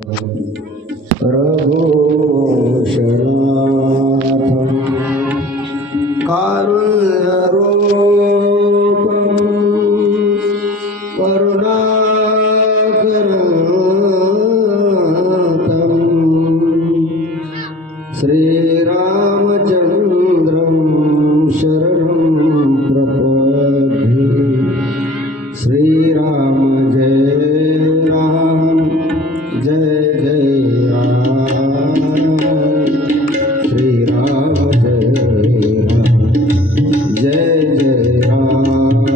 रघुशनाथं कारुण्यरूपं करुणाकरं श्रीरामचन्द्रं शरणं प्रपद्ये। श्रीराम जय राम जय जय राम। श्रीराम जय राम जय जय राम।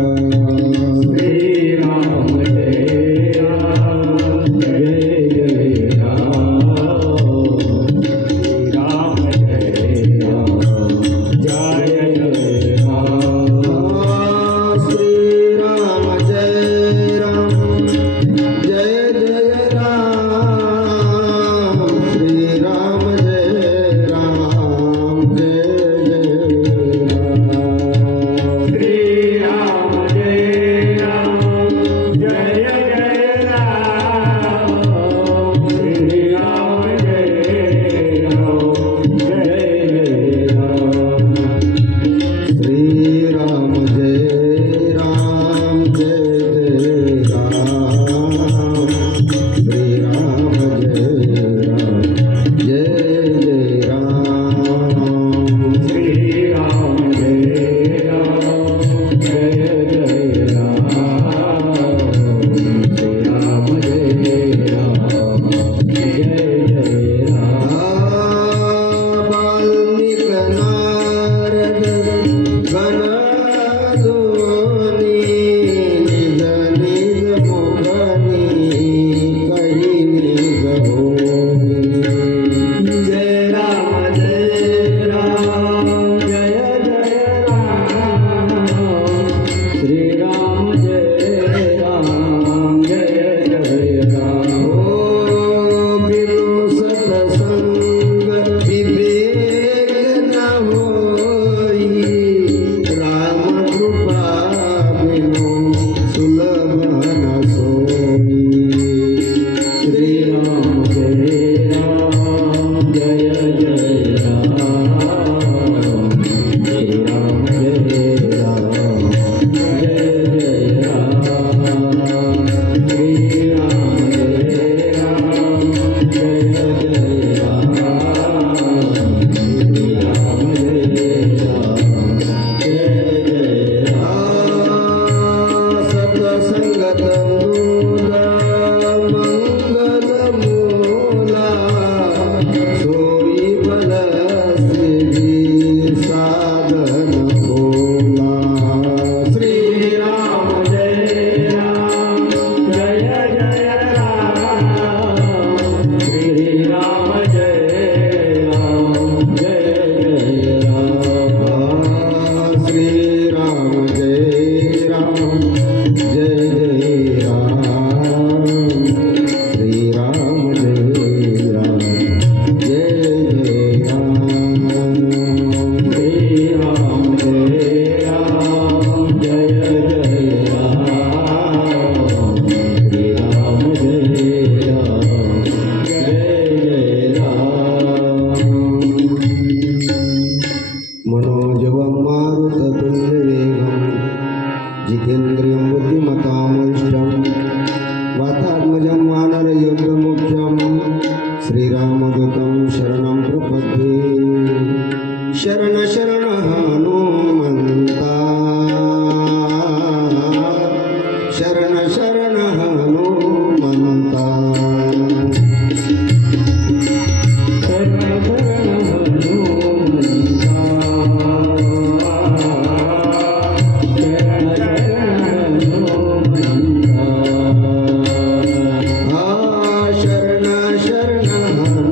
श्रीराम जय राम जय जय राम। श्रीराम जय राम जय जय राम। श्रीराम जय राम जय जय राम। श्रीराम जय राम जय जय राम। श्रीराम जय राम जय जय राम। श्रीराम जय राम जय जय राम। श्रीराम जय राम जय जय राम। श्रीराम जय राम जय जय राम। श्रीराम जय राम जय जय राम। श्रीराम जय राम जय जय राम। वाल्मीकि नारद गणदोनी निज निज मुखनि कहि निज होनी। जय राम जय राम जय जय राम। श्रीराम जय राम जय जय राम। ओ बिनु सतसंग विवेक न होई। राम कृपा बिनु सुलभ न सोई। श्रीराम जय राम जय जय राम। श्रीराम जय राम जय जय राम। श्रीराम जय राम जय जय राम। श्रीराम जय राम जय जय राम। सतसंगत मूला मंगल मूला सोई बल सिद्धि साधन भोला। श्रीराम जय राम जय जय राम। श्रीराम जय राम जय जय राम। श्रीराम जय राम जय जय राम। श्रीराम जय राम जय जय राम। श्रीराम जय राम जय जय राम। श्रीराम जय राम जय जय राम। मनोजवं मारुततुल्यवेगं जितेन्द्रियं बुद्धिमतामोष्टं वातात्मजं वानरयोग्यमुख्यं श्रीरामदूतं शरणं प्रपद्ये। शरण शरण हनुमन्ता शरण शरण हनुमन्ता। शरण शरण हनुमन्ता। शरण शरण हनुमन्ता। शरण शरण हनुमन्ता।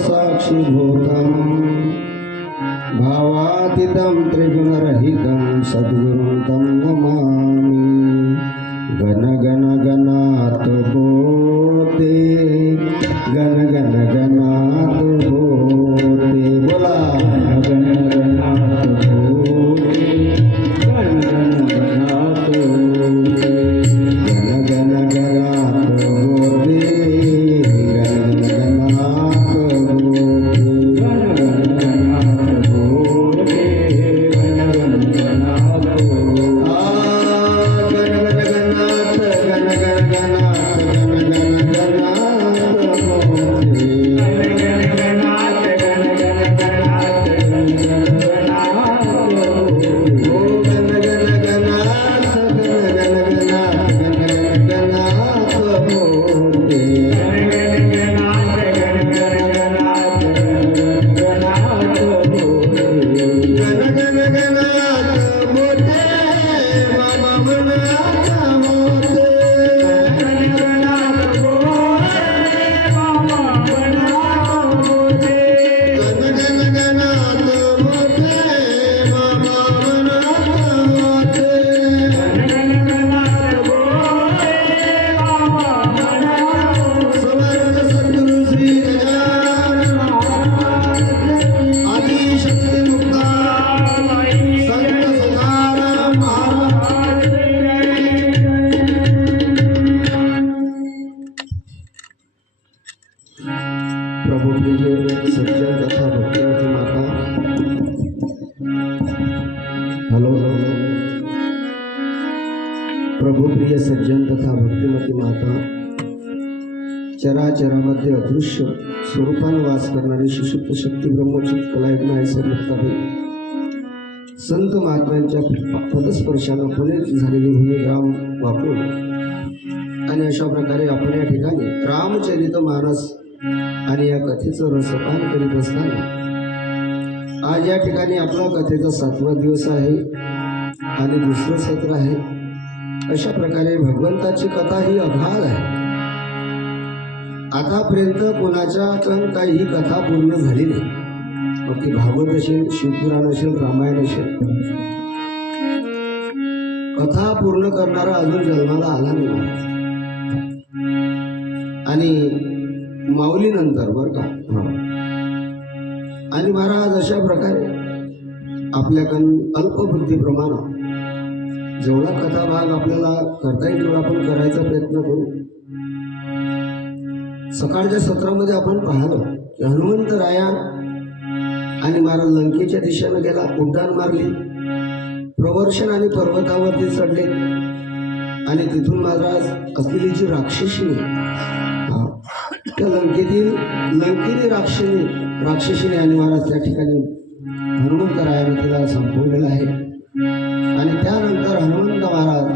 साक्षीभूतं भावातीतं त्रिगुणरहितं सद्गुरुं तं नमामि। गण गण गणात होते, गण गण गणात होते, बोला गण गणात होते, गण गण गणात होते, गण गण गणात होते, गण गण गणात होते। गण गण गणात होते, गण गण गणात होते। गण गण गणात, गण गण गणात, गण गण गणात होते। प्रभु प्रिय सज्जन तथा भक्तिमती माता, हॅलो प्रभु प्रिय सज्जन तथा भक्तिमती माता, चराचरामध्ये अदृश्य स्वरूपाने वास करणारी सुषुप्त शक्ती ब्रह्मचित कलायज्ञ ऐसे मुक्ताबे संत महात्म्यांच्या पदस्पर्शानं पुनेत झालेली भूमिग्राम वापरून आणि अशा प्रकारे आपण या ठिकाणी रामचरित मानस आणि या कथेचं रसपान करीत असताना आज या ठिकाणी आपला कथेचा 7वा दिवस आहे आणि दुसरं सत्र आहे। अशा प्रकारे भगवंताची कथा ही अगाध आहे। आतापर्यंत कोणाच्या पण काही ही कथा पूर्ण झाली नाही, मग ती भागवत असेल, शिवपुराण असेल, रामायण असेल, कथा पूर्ण करणारा अजून जन्माला आला नाही महाराज। आणि माऊलीनंतर बरं का, आणि महाराज अशा प्रकारे आपल्याकडून अल्पबुद्धीप्रमाणे जेवढा कथाभाग आपल्याला करता येईल तेवढा आपण करायचा प्रयत्न करू। सकाळच्या सत्रामध्ये आपण पाहिलं की हनुमंतराया आणि महाराज लंकेच्या दिशेनं गेला, उड्डाण मारली, प्रवर्षण आणि पर्वतावरती चढले आणि तिथून महाराज असलेली राक्षसीने, त्या लंकेतील राक्षसीने आणि महाराज त्या ठिकाणी हनुमंतरायाने तिला संपवलेलं आहे। आणि त्यानंतर हनुमंत महाराज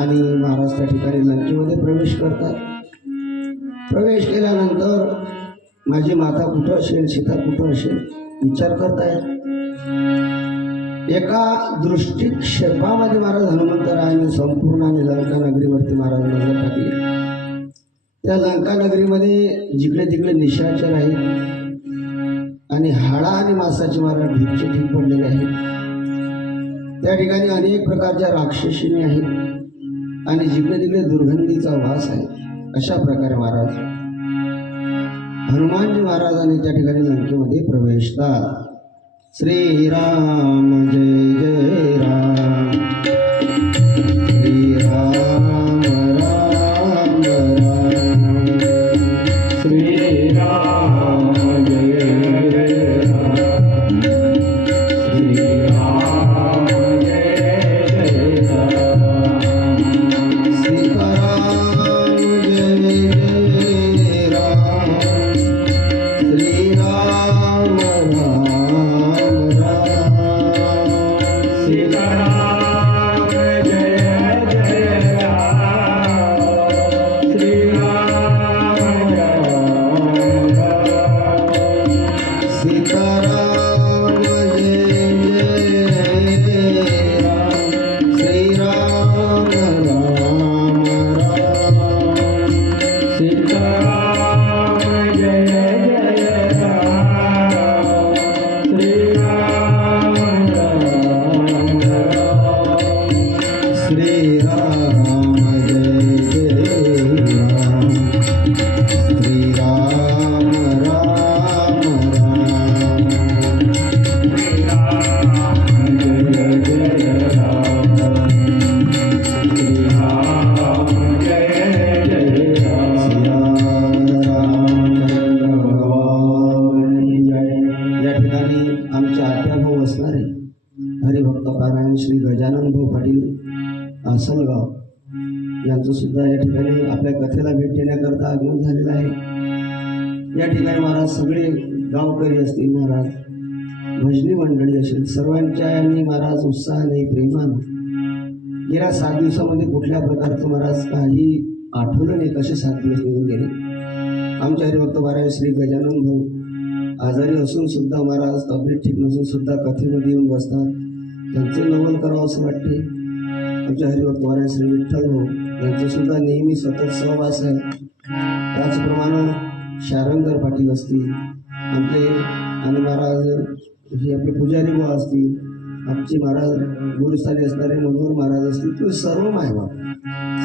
आणि महाराज त्या ठिकाणी लंकेमध्ये प्रवेश करतात। प्रवेश केल्यानंतर माझी माता कुठं असेल, सीता कुठं असेल विचार करतायत। एका दृष्टिक्षेपामध्ये महाराज हनुमंतरायाने संपूर्ण आणि लंका नगरीवरती महाराज नजर टाकली। त्या लंका नगरीमध्ये जिकडे तिकडे निशाचर आहेत आणि हाडा आणि मांसाचे महाराज ढीकचे ढीक पडलेले आहेत। त्या ठिकाणी अनेक प्रकारच्या राक्षसीने आहेत आणि जिकडे तिकडे दुर्गंधीचा वास आहे। अशा प्रकारे महाराज हनुमानजी महाराजांनी त्या ठिकाणी लंकेमध्ये प्रवेशतात। श्रीराम जय जय राम, श्रीराम राम राम, श्रीराम जय जय राम, श्रीराम जय जय राम, सीताराम जय जय राम, श्रीराम राम राम, सीताराम जय जय राम, श्रीराम राम राम, सीताराम जय जय राम, श्रीराम राम राम, सीताराम जय जय या ठिकाणी आमचे आत्याभाऊ असणारे हरिभक्त पारायण श्री गजानन भाऊ पाटील आसलगाव यांचं सुद्धा या ठिकाणी आपल्या कथेला भेट देण्याकरता आगमन झालेलं आहे. या ठिकाणी महाराज सगळे गावकरी असतील, महाराज भजनी मंडळी असेल, सर्वांच्या यांनी महाराज उत्साहाने प्रेमानं गेल्या 7 दिवसामध्ये कुठल्या प्रकारचं महाराज काही आठवलं नाही कसे 7 दिवस निघून गेले. आमच्या हरिभक्त पारायण श्री गजानन भाऊ आजारी असून सुद्धा महाराज तब्येत ठीक नसून सुद्धा कथेमध्ये येऊन बसतात. त्यांचे नवल करावं असं वाटते. आमच्या हरिभक्त पारायण श्री विठ्ठल भाऊ यांचं सुद्धा नेहमी सतत सहवास आहे. त्याचप्रमाणे शारंगर पाटील असतील आमचे आणि महाराज हे आपले पुजारी बुवा असतील, आमचे महाराज गुरुस्थानी असणारे मनोहर महाराज असतील, ते सर्व मायबाप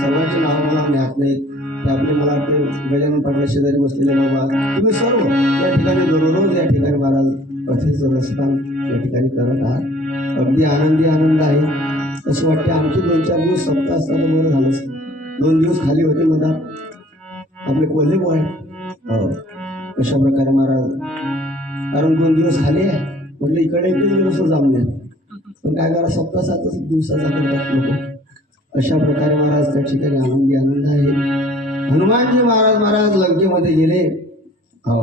सर्वांचे नाव मला ज्ञात नाहीत. ते आपले मला वाटते गजानन पाटला शेजारी बसलेले बाबा तुम्ही सर्व या ठिकाणी दररोज या ठिकाणी महाराज कथेचं रसपान या ठिकाणी करत आहात. अगदी आनंद आहे. असं वाटते आमचे 2-4 दिवस सप्ताह असता तर बरं झालं असतं. 2 दिवस खाली होते मधात आपले कोल्हे बुवा आहे. अशा प्रकारे महाराज कारण 2 दिवस खाली आहे म्हटलं इकडे दिवस जमले पण काय करा सप्ताह 7 दिवसाचा करतात लोक. अशा प्रकारे महाराज त्या ठिकाणी आनंद आहे. हनुमानजी महाराज लंकेमध्ये गेले. हो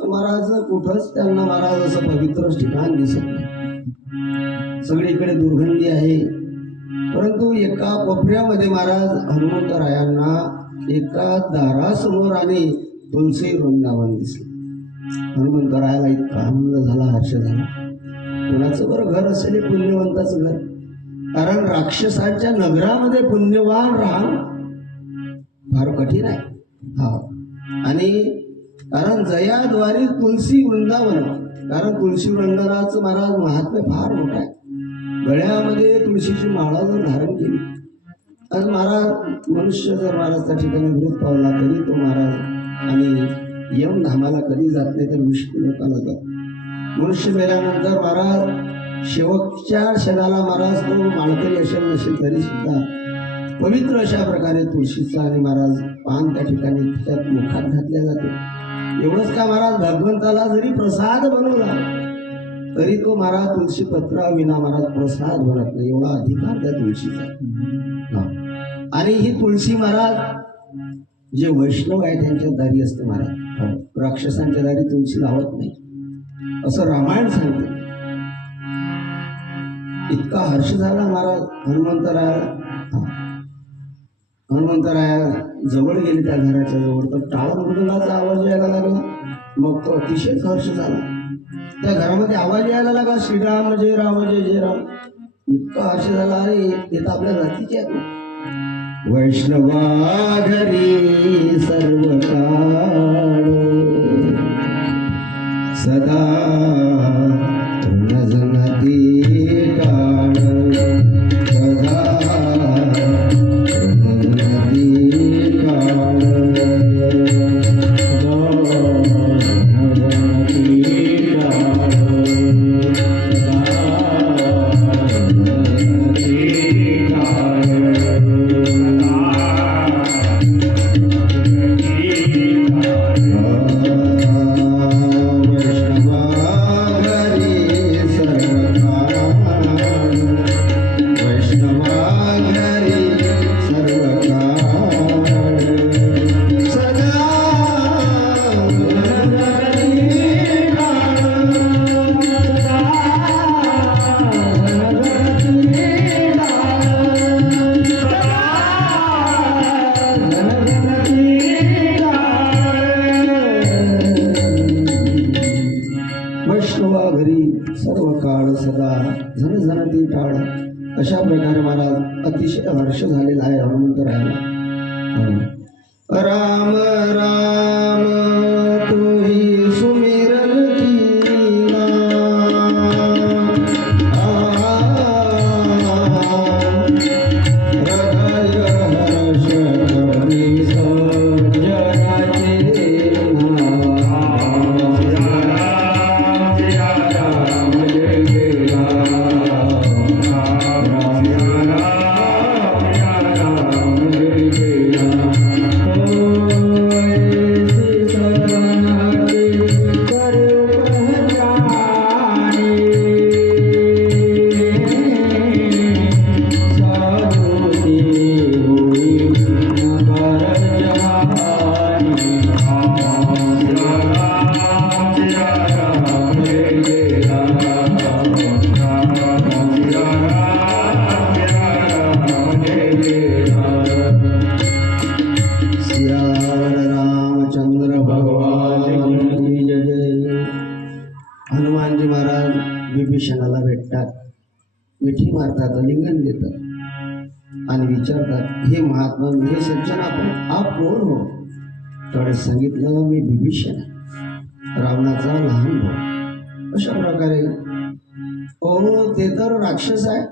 महाराज कुठंच त्यांना महाराज असं पवित्र ठिकाण दिसत नाही. सगळीकडे दुर्गंधी आहे. परंतु एका कोपऱ्यामध्ये महाराज हनुमंतरायांना एका दारासमोर आणि तुलसी वृंदावन दिसले. हनुमंतरायाला इतका आनंद झाला, हर्ष झाला. कोणाचं बरं घर असेल हे पुण्यवंताचं घर. कारण राक्षसांच्या नगरामध्ये पुण्यवान राहणं फार कठीण आहे. हा आणि कारण जयाद्वारी तुलसी वृंदावन, कारण तुळशी वृंदावनाचं महाराज महात्म्य फार मोठं आहे. गळ्यामध्ये तुळशीची माळा जर धारण केली आणि महाराज मनुष्य जर महाराज त्या ठिकाणी मृत पावला तरी तो महाराज आणि यम धामाला कधी जात नाही तर विष्णू लोकाला जात. मनुष्य मेल्यानंतर महाराज शेवटच्या क्षणाला महाराज तो माळकरी असेल नसेल तरी सुद्धा पवित्र अशा प्रकारे तुळशीचा आणि महाराज पान त्या ठिकाणी त्यात मुखात घातल्या जाते. एवढंच का महाराज भगवंताला जरी प्रसाद बनवला तरी तो महाराज तुळशी पत्रा विना महाराज प्रसाद बनत नाही. एवढा अधिकार त्या तुळशीचा. आणि ही तुळशी महाराज जे वैष्णव आहे त्यांच्या दारी असते महाराज. राक्षसांच्या दारी तुळशी लावत नाही असं रामायण सांगते. इतका हर्ष झाला महाराज हनुमंतराया जवळ गेले त्या घराच्या जवळ तर टाळ मृदुंगाचा आवाज यायला लागला. मग तो अतिशय हर्ष झाला. त्या घरामध्ये आवाज यायला लागला श्रीराम जय राम जय जय राम. इतका हर्ष झाला अरे हे तर आपल्या जातीचे आहेत. वैष्णवा घरी सर्व काळ सदा नजनती काळ सदा सर्व काळ सदा झणझणती टाळ. अशा प्रकारे महाराज अतिशय हर्ष झालेला आहे हनुमंतरायाला. राम राम तोही सुमिरन कीना हृदय हर्ष करी सज्जनाचे विभीषणाला भेटतात, मिठी मारतात, आलिंगन देतात आणि विचारतात, हे महात्मा, हे सज्जन, आप कोण हो? त्यावेळेस सांगितलं, मी विभीषण आहे, रावणाचा लहान भाऊ. अशा प्रकारे, हो ते तर राक्षस आहे.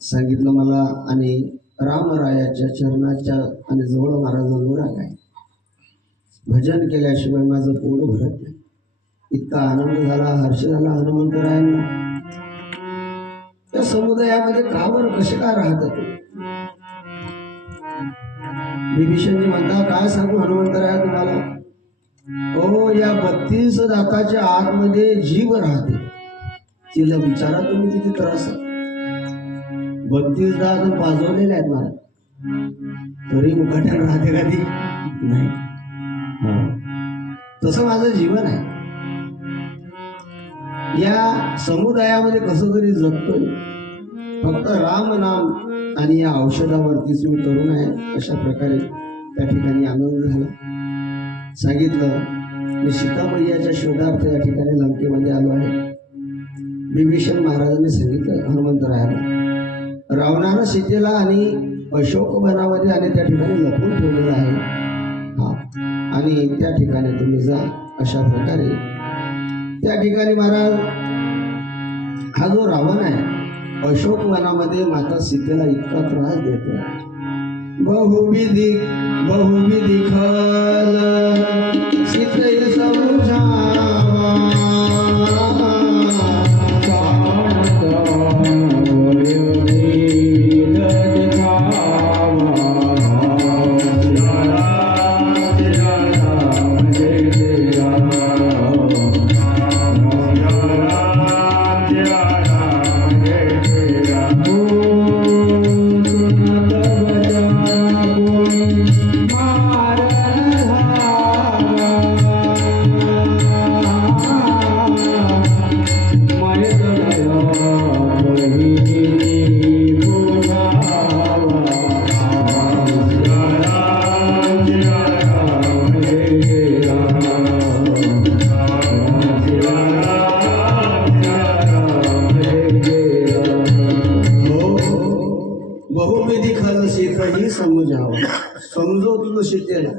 सांगितलं मला आणि रामरायाच्या चरणाच्या आणि जवळ महाराज अनुराग आहे. भजन केल्याशिवाय माझं पोट भरत नाही. इतका आनंद झाला, हर्ष झाला हनुमंतरायांना. त्या समुदायामध्ये का बरं, कसे काय राहतात? विभीषणजी म्हणता, काय सांगू हनुमंतराया तुम्हाला? हो, या 32 दाताच्या आतमध्ये जीव राहते. तिला विचारा तुम्ही किती त्रास आहे. 32 दात पाजवलेले आहेत मला, तरी मुकाट्यात राहते का ती? नाही. तसं माझं जीवन आहे. या समुदायामध्ये कसं तरी जगतोय. फक्त राम नाम आणि या औषधावरतीच मी तरुण आहे. अशा प्रकारे त्या ठिकाणी आनंद झाला. सांगितलं, मी सीतामय्याच्या शोधार्थ या ठिकाणी लंकेमध्ये आलो आहे. विभीषण महाराजांनी सांगितलं हनुमंतरायाला, रावणानं सीतेला आणि अशोक वनामध्ये आणि त्या ठिकाणी लपवून ठेवलेलं आहे. आणि त्या ठिकाणी तुम्ही जा. अशा प्रकारे त्या ठिकाणी महाराज, हा जो रावण आहे अशोक वनामध्ये माता सीतेला इतका त्रास देतो. बहुविधी खल सीते समजावा, समजो तुझं सीतेला.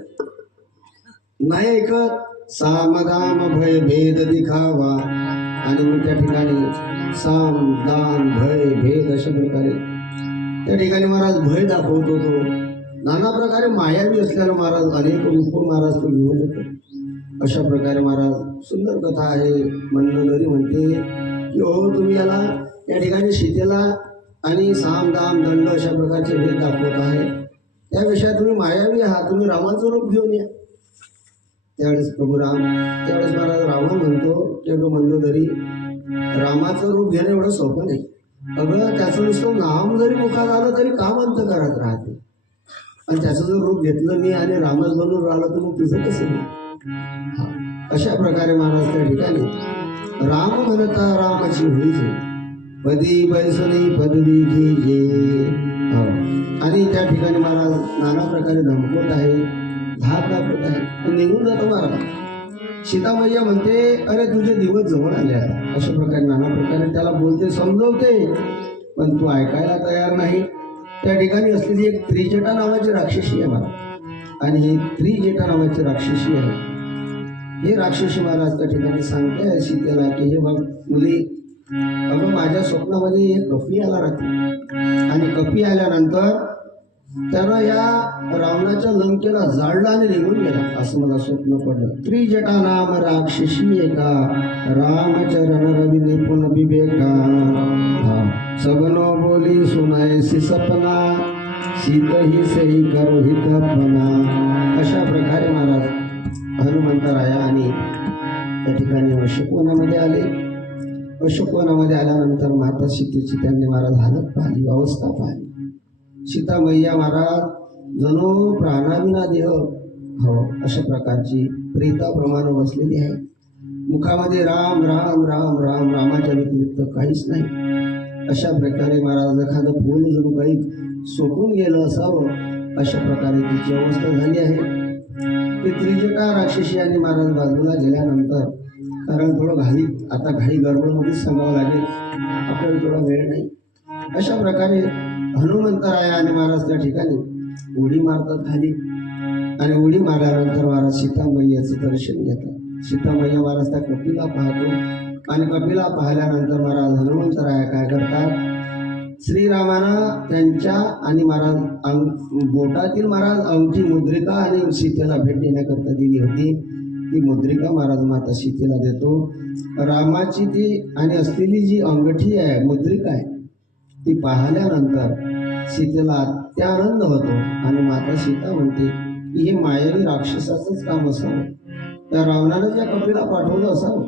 नाही ऐकत, सामदाम भय भेद दिखावा. आणि मग त्या ठिकाणी साम दान भय भेद अशा प्रकारे त्या ठिकाणी महाराज भय दाखवतो. तो नाना प्रकारे मायावी असल्यानं महाराज अनेक रूप महाराज तो घेऊन येतो. अशा प्रकारे महाराज सुंदर कथा आहे. मंडोदरी म्हणते की हो, तुम्ही याला या ठिकाणी सीतेला आणि साम दाम दंड अशा प्रकारचे भेद दाखवत आहे. त्या विषयात तुम्ही मायावी आहात, तुम्ही रामाचं रूप घेऊन या. त्यावेळेस प्रभू राम, त्यावेळेस महाराज रावण म्हणतो की अगं मंदोदरी, रामाचं रूप घेणं एवढं सोपं नाही. अगं त्याचं नुसतं नाम जरी मुखात आलं तरी काम अंत करत राहते. आणि त्याचं जर रूप घेतलं मी आणि रामच बनून राहिलं तर मग तुझं कसं नाही. अशा प्रकारे महाराज त्या ठिकाणी राम म्हणता रामाची होईजे, पदी बैसनी पदवी घे. आणि त्या ठिकाणी महाराज नाना प्रकारे धमकवत आहे, धाक दाखवत आहे. तो निघून जातो महाराज. सीतामय्या म्हणते, अरे तुझे दिवस जवळ आले आहे. अशा प्रकारे नाना प्रकारे त्याला बोलते, समजवते, पण तू ऐकायला तयार नाही. त्या ठिकाणी असलेली एक त्रिजटा नावाची राक्षसी आहे महाराज. आणि ही त्रिजटा नावाची राक्षसी आहे. हे राक्षसी महाराज त्या ठिकाणी सांगते सीतेला की हे बघ मुली, अगं माझ्या स्वप्नामध्ये एक कपी आला राहते. आणि कपी आल्यानंतर त्यानं या रावणाच्या लंकेला जाळला आणि निघून गेला, असं मला स्वप्न पडलं. त्रिजटा नाम राक्षसी एका, रामचरण रवि निपुण विवेका. सगनो बोली सुनायसी सपना, सीत ही सही करो हितपना. अशा प्रकारे महाराज हनुमंतराया आणि त्या ठिकाणी अशोकवनामध्ये आले. अशोकवनामध्ये आल्यानंतर माता सीतेची त्यांनी महाराज हालत पाहिली, अवस्था पाहिली. सीता मैया महाराज जणू प्राणाविना देह हो अशा प्रकारची प्रेताप्रमाणे बसलेली आहे. मुखामध्ये राम राम राम राम, रामाच्या व्यतिरिक्त काहीच नाही. अशा प्रकारे महाराज एखादं फूल जणू काही सोडून गेलं असावं, अशा प्रकारे तिची अवस्था झाली आहे. ते त्रिजटा राक्षसी आणि महाराज बाजूला गेल्यानंतर कारण थोडं आता घाई गडबडमध्येच सांगावं लागेल, आपल्याला थोडा वेळ नाही. अशा प्रकारे हनुमंतराय आणि महाराज त्या ठिकाणी उडी मारतात खाली. आणि उडी मारल्यानंतर महाराज सीतामय्याचं दर्शन घेतात. सीतामय्या महाराज त्या कपिला पाहतो आणि कपिला पाहिल्यानंतर महाराज हनुमंतराया काय करतात, श्रीरामानं त्यांच्या आणि महाराज बोटातील महाराज अंगठी मुद्रिका आणि सीतेला भेट देण्याकरता दिली होती. ती मुद्रिका महाराज माता सीतेला देतो. रामाची ती आणि असलेली जी अंगठी आहे, मुद्रिका आहे, ती पाहिल्यानंतर सीतेला अत्यानंद होतो आणि माता सीता म्हणते की हे मायावी राक्षसाचंच काम असावं, त्या रावणानं ज्या कपिला पाठवलं असावं.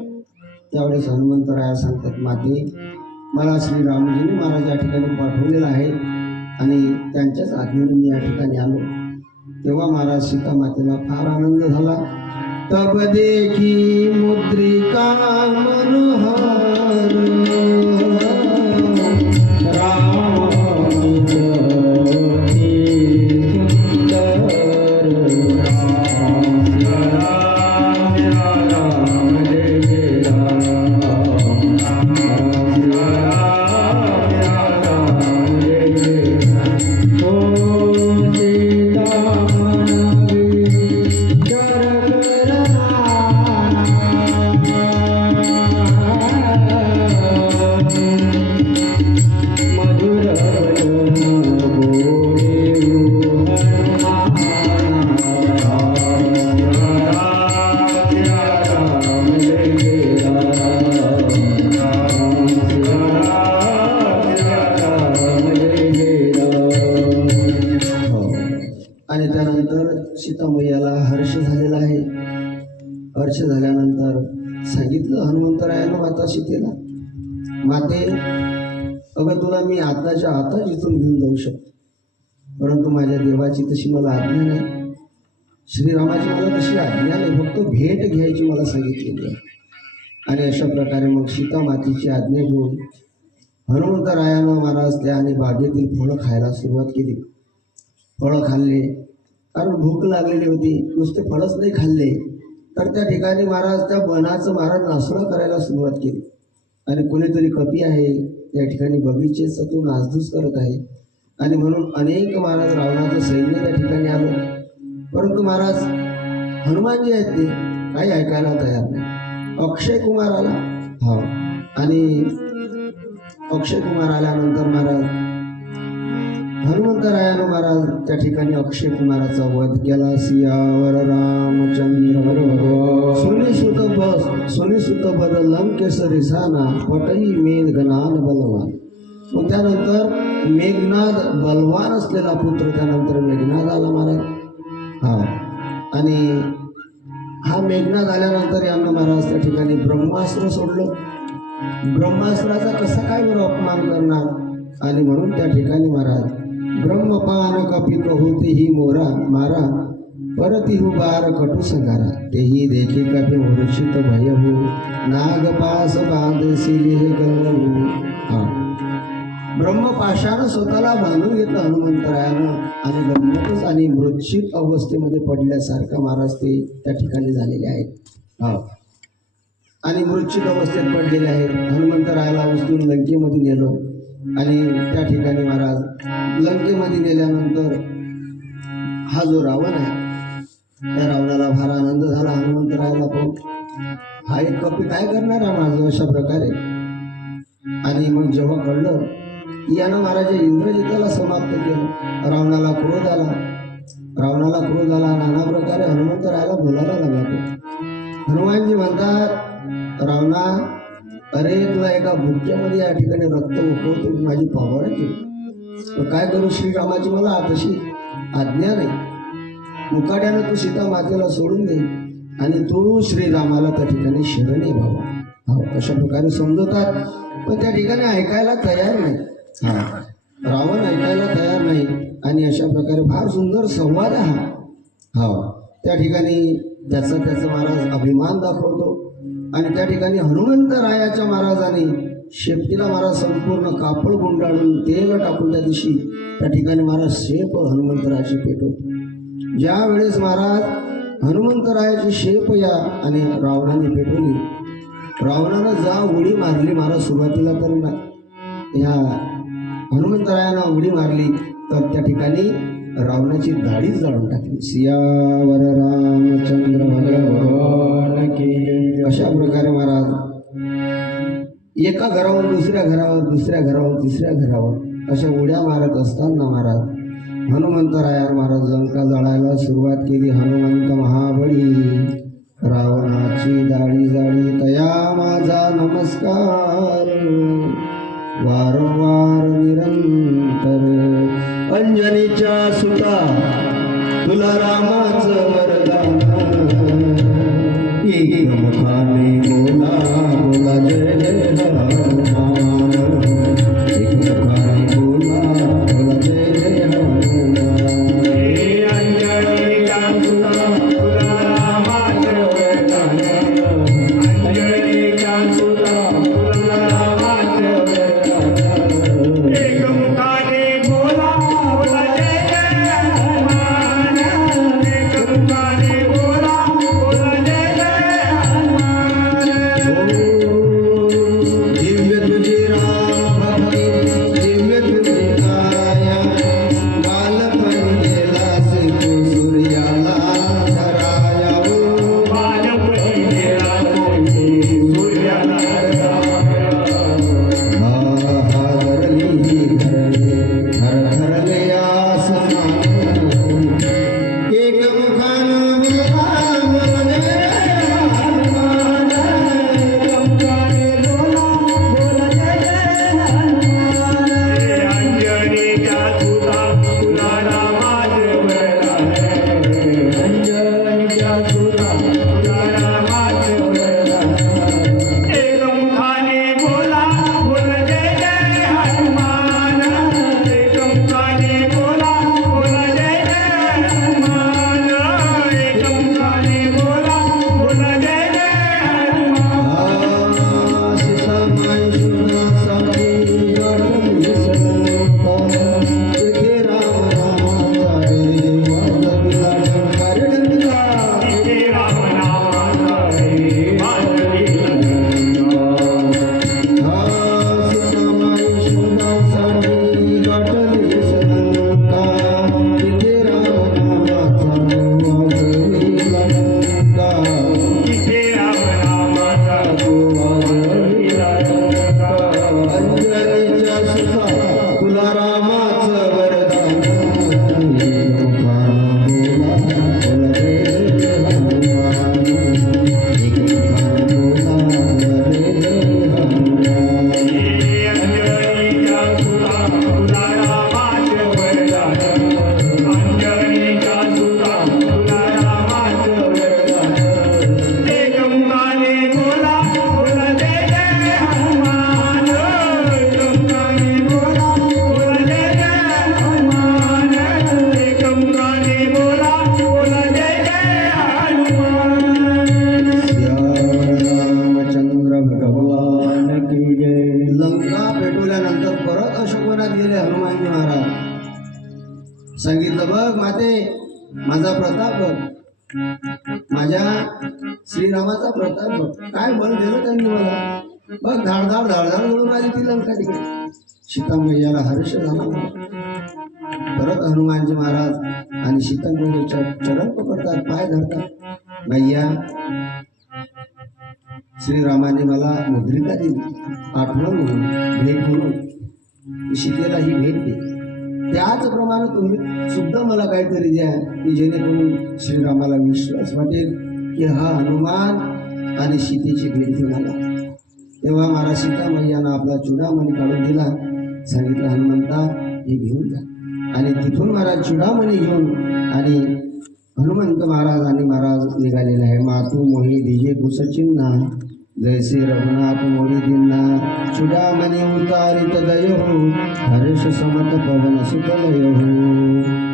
त्यावेळेस हनुमंतराया सांगतात, माते मला श्रीरामजींनी महाराज या ठिकाणी पाठवलेलं आहे आणि त्यांच्याच आज्ञेने मी या ठिकाणी आलो. तेव्हा महाराज सीता मातेला फार आनंद झाला. तब देखी मुद्रिका मनोहर राम सीतामय्याला हर्ष झालेला आहे. हर्ष झाल्यानंतर सांगितलं हनुमंतरायानं माता सीतेला, माते अगं तुला मी आताच्या आता इथून घेऊन जाऊ शकतो, परंतु माझ्या देवाची तशी मला आज्ञा नाही, श्रीरामाची मला तशी आज्ञा नाही, फक्त भेट घ्यायची मला सांगितलेली आहे. आणि अशा प्रकारे मग सीता मातेची आज्ञा घेऊन हनुमंतरायानं महाराज त्या आणि बागेतील फळं खायला सुरुवात केली. फळं खाल्ले, कारण भूक लागलेली होती. नुसते फळच नाही खाल्ले तर त्या ठिकाणी महाराज त्या वनाचं महाराज नासडा करायला सुरुवात केली. आणि कोणीतरी कपी आहे त्या ठिकाणी बगीचेचं तो नासधूस करत आहे. आणि म्हणून अनेक महाराज रावणाचं सैन्य त्या ठिकाणी आलं, परंतु महाराज हनुमानजी आहेत ते काही ऐकायला तयार नाही. अक्षय कुमार आला. हा, आणि अक्षय कुमार आल्यानंतर महाराज हनुमंतरायानं महाराज त्या ठिकाणी अक्षय कुमाराचा वध केला. सियावर रामचंद्र सुनिसुत बद लंकेश रिसाना पटई मेघनाद बलवान. मग त्यानंतर मेघनाद बलवान असलेला पुत्र त्यानंतर मेघनाद आला महाराज. हा, आणि हा मेघनाद आल्यानंतर यांना महाराज त्या ठिकाणी ब्रह्मास्त्र सोडलं. ब्रह्मास्त्राचा कसा काय बरं अपमान करणार, आणि म्हणून त्या ठिकाणी महाराज ब्रह्मपान कपित होते ही मोरा मारा परती हु बार कटु संगारा तेही देखे कपि मूर्छित भयहु नागपास बांधसिले गलहु. हा, ब्रह्मपाशानं स्वतःला बांधून घेतलं हनुमंतरायानं आणि गंमतच आणि मूर्छित अवस्थेमध्ये पडल्यासारखा महाराज ते त्या ठिकाणी झालेले आहेत. हा, आणि मूर्छित अवस्थेत पडलेले आहेत. हनुमंतरायाला उचलून लंकेमध्ये नेलं आणि त्या ठिकाणी महाराज लंकेमध्ये नेल्यानंतर हा जो रावण आहे त्या रावणाला फार आनंद झाला हनुमंतरायाला पाहून. हा एक कपी काय करणार आहे माझं अशा प्रकारे. आणि मग जेव्हा कळलं की यानं महाराज इंद्रजिताला समाप्त केलं, रावणाला क्रोध आला. नाना प्रकारे हनुमंतरायाला बोलायला लागला. हनुमानजी म्हणतात, रावणा अरे तुला एका भुक्यामध्ये या ठिकाणी रक्त उकळतो, माझी पावर आहे, काय करू श्रीरामाची मला तशी आज्ञा नाही. मुकाट्यानं तू सीता मातेला सोडून दे आणि तू श्रीरामाला त्या ठिकाणी शरणी व्हावा. हो, अशा प्रकारे समजवतात, पण त्या ठिकाणी ऐकायला तयार नाही. हा, रावण ऐकायला तयार नाही. आणि अशा प्रकारे फार सुंदर संवाद आहे हा. त्या ठिकाणी त्याचा महाराज अभिमान दाखवतो. आणि त्या ठिकाणी हनुमंतरायाच्या महाराजाने शेपटीला महाराज संपूर्ण कापड गुंडाळून तेल टाकून त्या दिवशी त्या ठिकाणी महाराज शेप हनुमंतरायाची पेटवतो. ज्या वेळेस महाराज हनुमंतरायाची शेप या आणि रावणाने पेटवली रावणानं जा उडी मारली महाराज सुरुवातीला तर या हनुमंतरायानं उडी मारली तर त्या ठिकाणी रावणाची दाढीच जाळून टाकली. सियावर रामचंद्र भगवान की. अशा प्रकारे महाराज एका घरावर दुसऱ्या घरावर, दुसऱ्या घरावर तिसऱ्या घरावर अशा उड्या मारत असताना महाराज हनुमंतराया महाराज लंका जाळायला सुरुवात केली. हनुमंत महाबळी रावणाची दाढी जाळी तया माझा नमस्कार वारंवार निरंतर. अंजनीच्या सुता तुला रामाचं वरदान एक मुखाने बोला बोला जय जय हनुमान. एक मुखाने बोला बोला जय जय हनुमान. अंजनीच्या सुता तुला रामाचं वरदान. अंजनीच्या सुता तुला रामाचं वरदान. एक मुखाने बोला बोला जय जय हनुमान. एक मुखाने बोला बोला जय जय हनुमान. दिव्य तुझी राम भक्ती दिव्य तुझी काया बालपणी गेलास तू सूर्याला धराया. बालपणी गेला तो सूर्याला धरली धरले आसमान. एक मुखानं बोला बोला जय जय हनुमान. अंजनीच्या सुता तुला रामाचं वरदान. अंजनीच्या सुता तुला रामाचं वरदान. एक मुखाने बोला बोला जय जय हनुमान. एक मुखाने बोला बोला जय जय हनुमान. एक मुखाने बोला बोला जय जय हनुमान. सीतामाई सुनासाठी वाटली संता. तेथे राम नामाचा रे वाजविला डंका रे डंका. इथे राम नामाचा रे वाजविला डंका. सीतामाई सुनासाठी वाटली संता. तेथे राम नामाचा वाजविला डंका. इथे राम नामाचा वाजविला डंका. अंजनीच्या सुता तुला रामाचं वरदान. एक मुखानं बोला बोला जय जय हनुमान. एक मुखानं बोला बोला जय जय हनुमान. अंजनीच्या सुता तुला रामाचं वरदान. अंजनीच्या सुता तुला रामाचं वरदान. एक मुखाने बोला बोला जय जय हनुमान. एक मुखाने बोला बोला जय जय हनुमान. एक मुखाने बोला बोला जय जय हनुमान. रामचंद्र भगवान की जय. लंका पेटवल्यानंतर परत अशोकवनात गेले हनुमानजी महाराज. सांगितलं बघ माते माझा प्रताप बघ, माझ्या श्रीरामाचा प्रताप बघ. काय बल दिलं त्यांनी मला. बघ धाड धाड धाड धाड म्हणून आली ती लंका तिकडे. सीतामैयाला हर्ष झाला. परत हनुमानजी महाराज आणि सीतामैयाच्या चरण पकडतात, पाय धरतात. मैया श्रीरामाने मला मुद्रिका दिली आठवण म्हणून, भेट म्हणून. सीतेला ही भेट दे. त्याचप्रमाणे तुम्ही सुद्धा मला काहीतरी द्या की जेणेकरून श्रीरामाला विश्वास वाटेल की हा हनुमान आणि सीतेची भेट घेऊन आला. तेव्हा महाराज सीतामैयानं आपला चुडामणी काढून दिला. सांगितलं हनुमंता हे घेऊन जा. आणि तिथून महाराज चुडामणी घेऊन आणि हनुमंत महाराज आणि महाराज निघालेले आहे. मातू मोही दिजे कुसचिन्ना जैसे रघुनाथ मोही दिन्ना. चुडामणी उतारित दयहू हर्ष समत पवन सुतलयहू.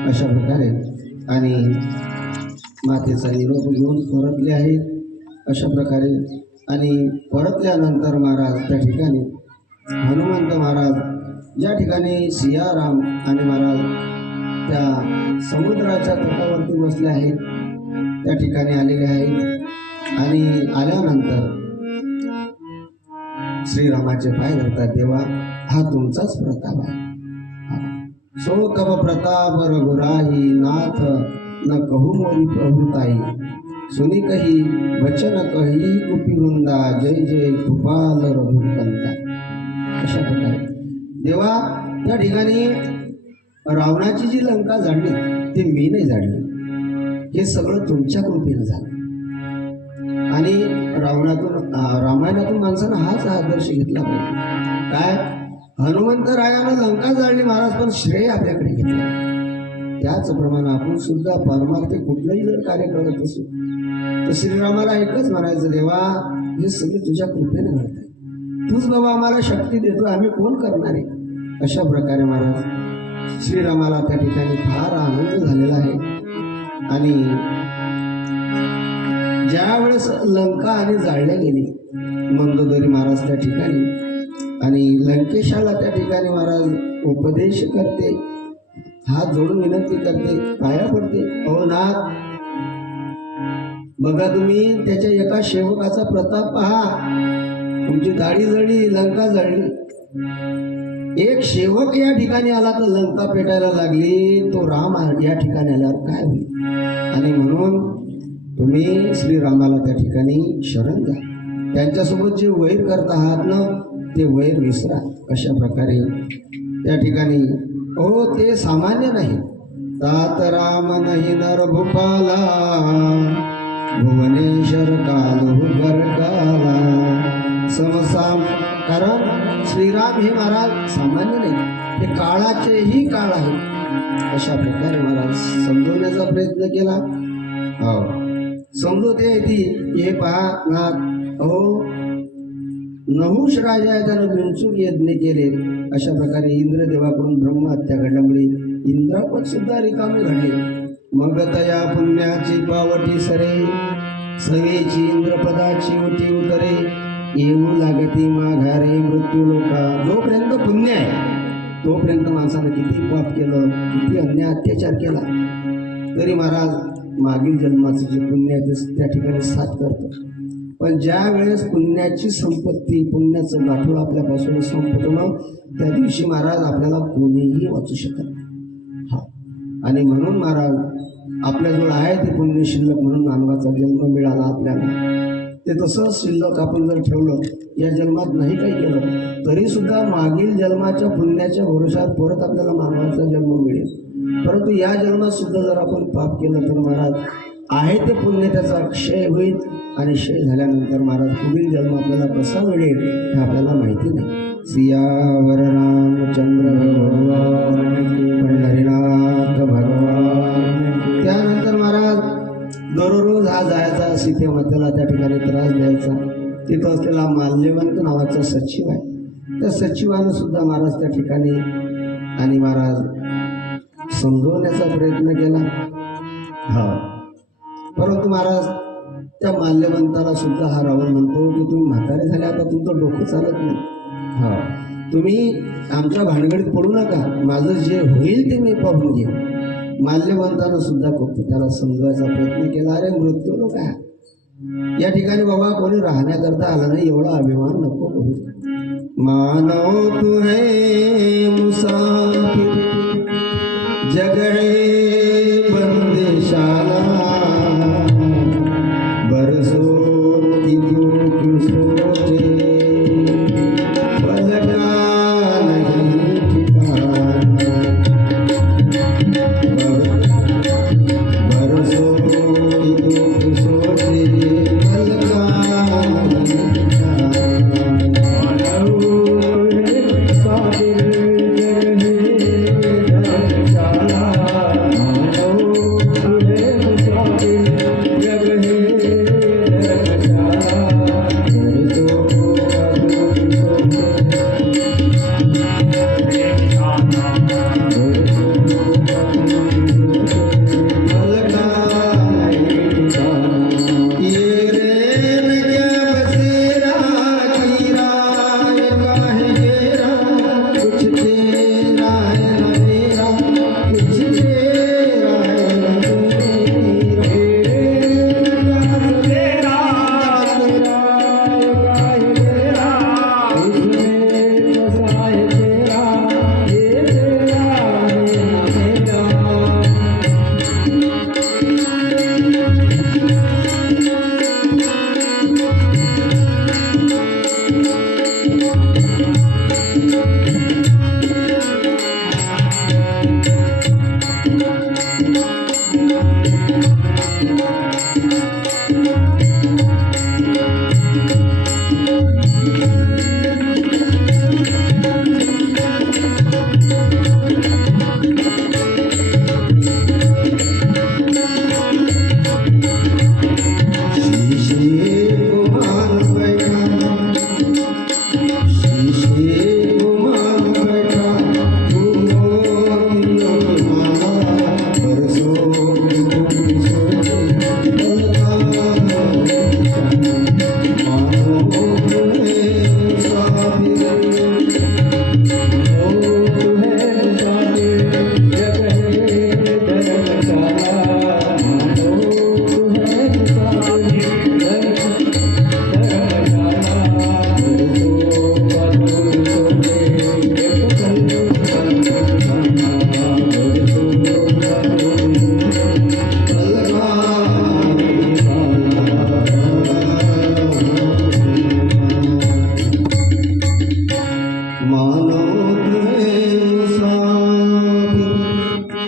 अशा प्रकारे आणि मातेचा निरोप घेऊन परतले आहेत अशा प्रकारे. आणि परतल्यानंतर महाराज त्या ठिकाणी हनुमंत महाराज ज्या ठिकाणी सियाराम आणि महाराज त्या समुद्राच्या तटावरती बसले आहेत त्या ठिकाणी आलेले आहेत. आणि आल्यानंतर श्रीरामाचे पाय धरतात. देवा हा तुमचाच प्रताप आहे. सो तव प्रताप रघुराही नाथ न कहू मोरी प्रभुताई सुनी कही वचन कही गोपी वृंदा जय जय कृपाल रघुकंता. अशा प्रकारे देवा त्या ठिकाणी रावणाची जी लंका जाणली ती मी नाही जाणली, हे सगळं तुमच्या कृपेनं झालं. आणि रामायणातून माणसानं हाच आदर्श घेतला पाहिजे. काय हनुमंतरायानं लंका जाळली महाराज, पण श्रेय आपल्याकडे घेतलं. त्याचप्रमाणे आपण सुद्धा परमार्थ कुठलंही जर कार्य करत असू तर श्रीरामाला एकच म्हणायचं, देवा हे सगळे तुझ्या कृपेने घडत आहे, तूच बाबा आम्हाला शक्ती देतो, आम्ही कोण करणार आहे. अशा प्रकारे महाराज श्रीरामाला त्या ठिकाणी फार आनंद झालेला आहे. आणि ज्या वेळेस लंका आणि जाळल्या गेली मंदोदरी महाराज त्या ठिकाणी, आणि लंकेशाला त्या ठिकाणी महाराज उपदेश करते, हात जोडून विनंती करते, पाया पडते. अहो नाथ, बघा तुम्ही त्याच्या एका सेवकाचा प्रताप पहा, तुमची दाढी जळली, लंका जळली. एक सेवक या ठिकाणी आला तर लंका पेटायला लागली, तो राम या ठिकाणी आल्यावर काय होईल. आणि म्हणून तुम्ही श्रीरामाला त्या ठिकाणी शरण द्या, त्यांच्यासोबत जे वैर करता आहात ना ते वैर विसरा. अशा प्रकारे त्या ठिकाणी हो ते सामान्य नाही. तात राम नाही नर भूपाला भुवनेश्वर कालू गरकाला समसाम. कारण श्रीराम हे महाराज सामान्य नाही, ते काळाचेही काळ आहे. अशा प्रकारे महाराज समजवण्याचा प्रयत्न केला. हो समजवते ती हे पहा नाथ, अहो नहुष राजा आहे, त्यानं बिनचूक यज्ञ केले. अशा प्रकारे इंद्रदेवाकडून ब्रह्महत्या घडल्यामुळे इंद्रापद सुद्धा रिकामे घडले. मग तया पुण्याची पावटी सरे सवेची इंद्रपदाची उठी उतरे येऊ लागती माघारे मृत्यू लोका. जोपर्यंत पुण्य आहे तोपर्यंत माणसानं किती पाप केलं, किती अन्याय अत्याचार केला तरी महाराज मागील जन्माचं जे पुण्य आहे ते त्या ठिकाणी साथ करतं. पण ज्या वेळेस पुण्याची संपत्ती, पुण्याचं गाठोड आपल्यापासून संपतं ना त्या दिवशी महाराज आपल्याला कोणीही वाचू शकत नाही. हा, आणि म्हणून महाराज आपल्याजवळ आहे ते पुण्य शिल्लक म्हणून मानवाचा जन्म मिळाला आपल्याला. ते तसंच शिल्लक आपण जर ठेवलं, या जन्मात नाही काही केलं तरी सुद्धा मागील जन्माच्या पुण्याच्या भरोशावर परत आपल्याला मानवाचा जन्म मिळेल. परंतु या जन्मात सुद्धा जर आपण पाप केलं तर महाराज आहे ते पुण्य त्याचा क्षय होईल, आणि क्षय झाल्यानंतर महाराज पुढील जन्म आपल्याला कसा मिळेल हे आपल्याला माहिती नाही. सियावर रामचंद्र भगवान पंढरीनाथ भगवान. त्यानंतर महाराज दररोज हा जायचा सीतेमातेला त्या ठिकाणी त्रास द्यायचा. तिथं असलेला माल्यवंत नावाचा सचिव आहे, त्या सचिवानं सुद्धा महाराज त्या ठिकाणी आणि महाराज समजवण्याचा प्रयत्न केला. हा, परंतु महाराज त्या माल्यवंताला सुद्धा हा रावण म्हणतो की तुम्ही म्हातारे झाले, आता तुमचं डोकं चालत नाही. हा, तुम्ही आमच्या भानगडीत पडू नका, माझं जे होईल ते मी पाहून घेईन. माल्यवंतानं सुद्धा खूप त्याला समजवायचा प्रयत्न केला. अरे मृत्यू लोक आहे या ठिकाणी बाबा, कोणी राहण्याकरता आलं नाही, एवढा अभिमान नको करू. मानव तू है मुसाफिर जग है बंदिशाला बरसों की तू सोचे पलटा नहीं ठिकाना. बरसों की तू सोचे पलटा नहीं ठिकाना.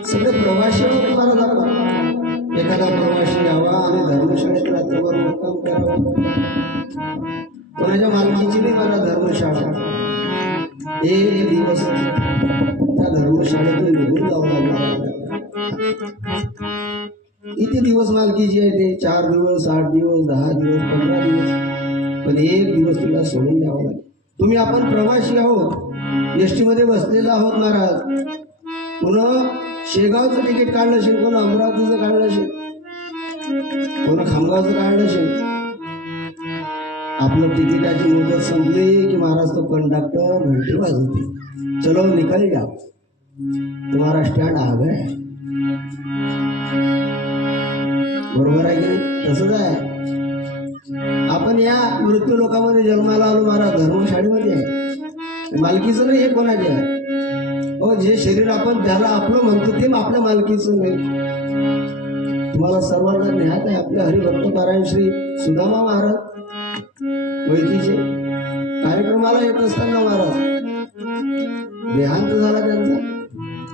सगळे प्रवाशावर मला दाखवा. एखादा प्रवासी यावा आणि धर्मशाळेत रात्रभर मुक्काम करावा. कोणाच्या मालकीची नाही मला धर्मशाळा. एक दिवस त्या धर्मशाळेतून निघून जावं लागणार. किती दिवस मालकीची आहे ते? 4 दिवस, 8 दिवस, 10 दिवस, 15 दिवस. पण एक दिवस तुला सोडून द्यावं लागेल. तुम्ही आपण प्रवासी आहोत, एसटी मध्ये बसलेला आहोत महाराज. पुन्हा शेगावचं तिकीट काढलं असेल, कोण अमरावतीचं काढलं असेल, कोण खामगावचं काढलं असेल. आपलं तिकिटाची मुदत संपली की महाराज तो कंडक्टर घंटी वाजवते, चलो निकल जाओ, तुम्हारा स्टँड आ गया. बरोबर आहे की नाही? तसंच आहे. आपण या मृत्यू लोकांमध्ये जन्माला आलो महाराज, धर्मशाळेमध्ये आहे. मालकीचं नाही, हे कोणाचे आहे? हो, जे शरीर आपण त्याला आपलं म्हणतो ते आपल्या मालकीचं नाही. तुम्हाला सर्वांना ज्ञात आहे, आपल्या हरिभक्त पारायण श्री सुदामा महाराज वैकीचे कार्यक्रमाला येत असताना महाराज देहांत झाला त्यांचा.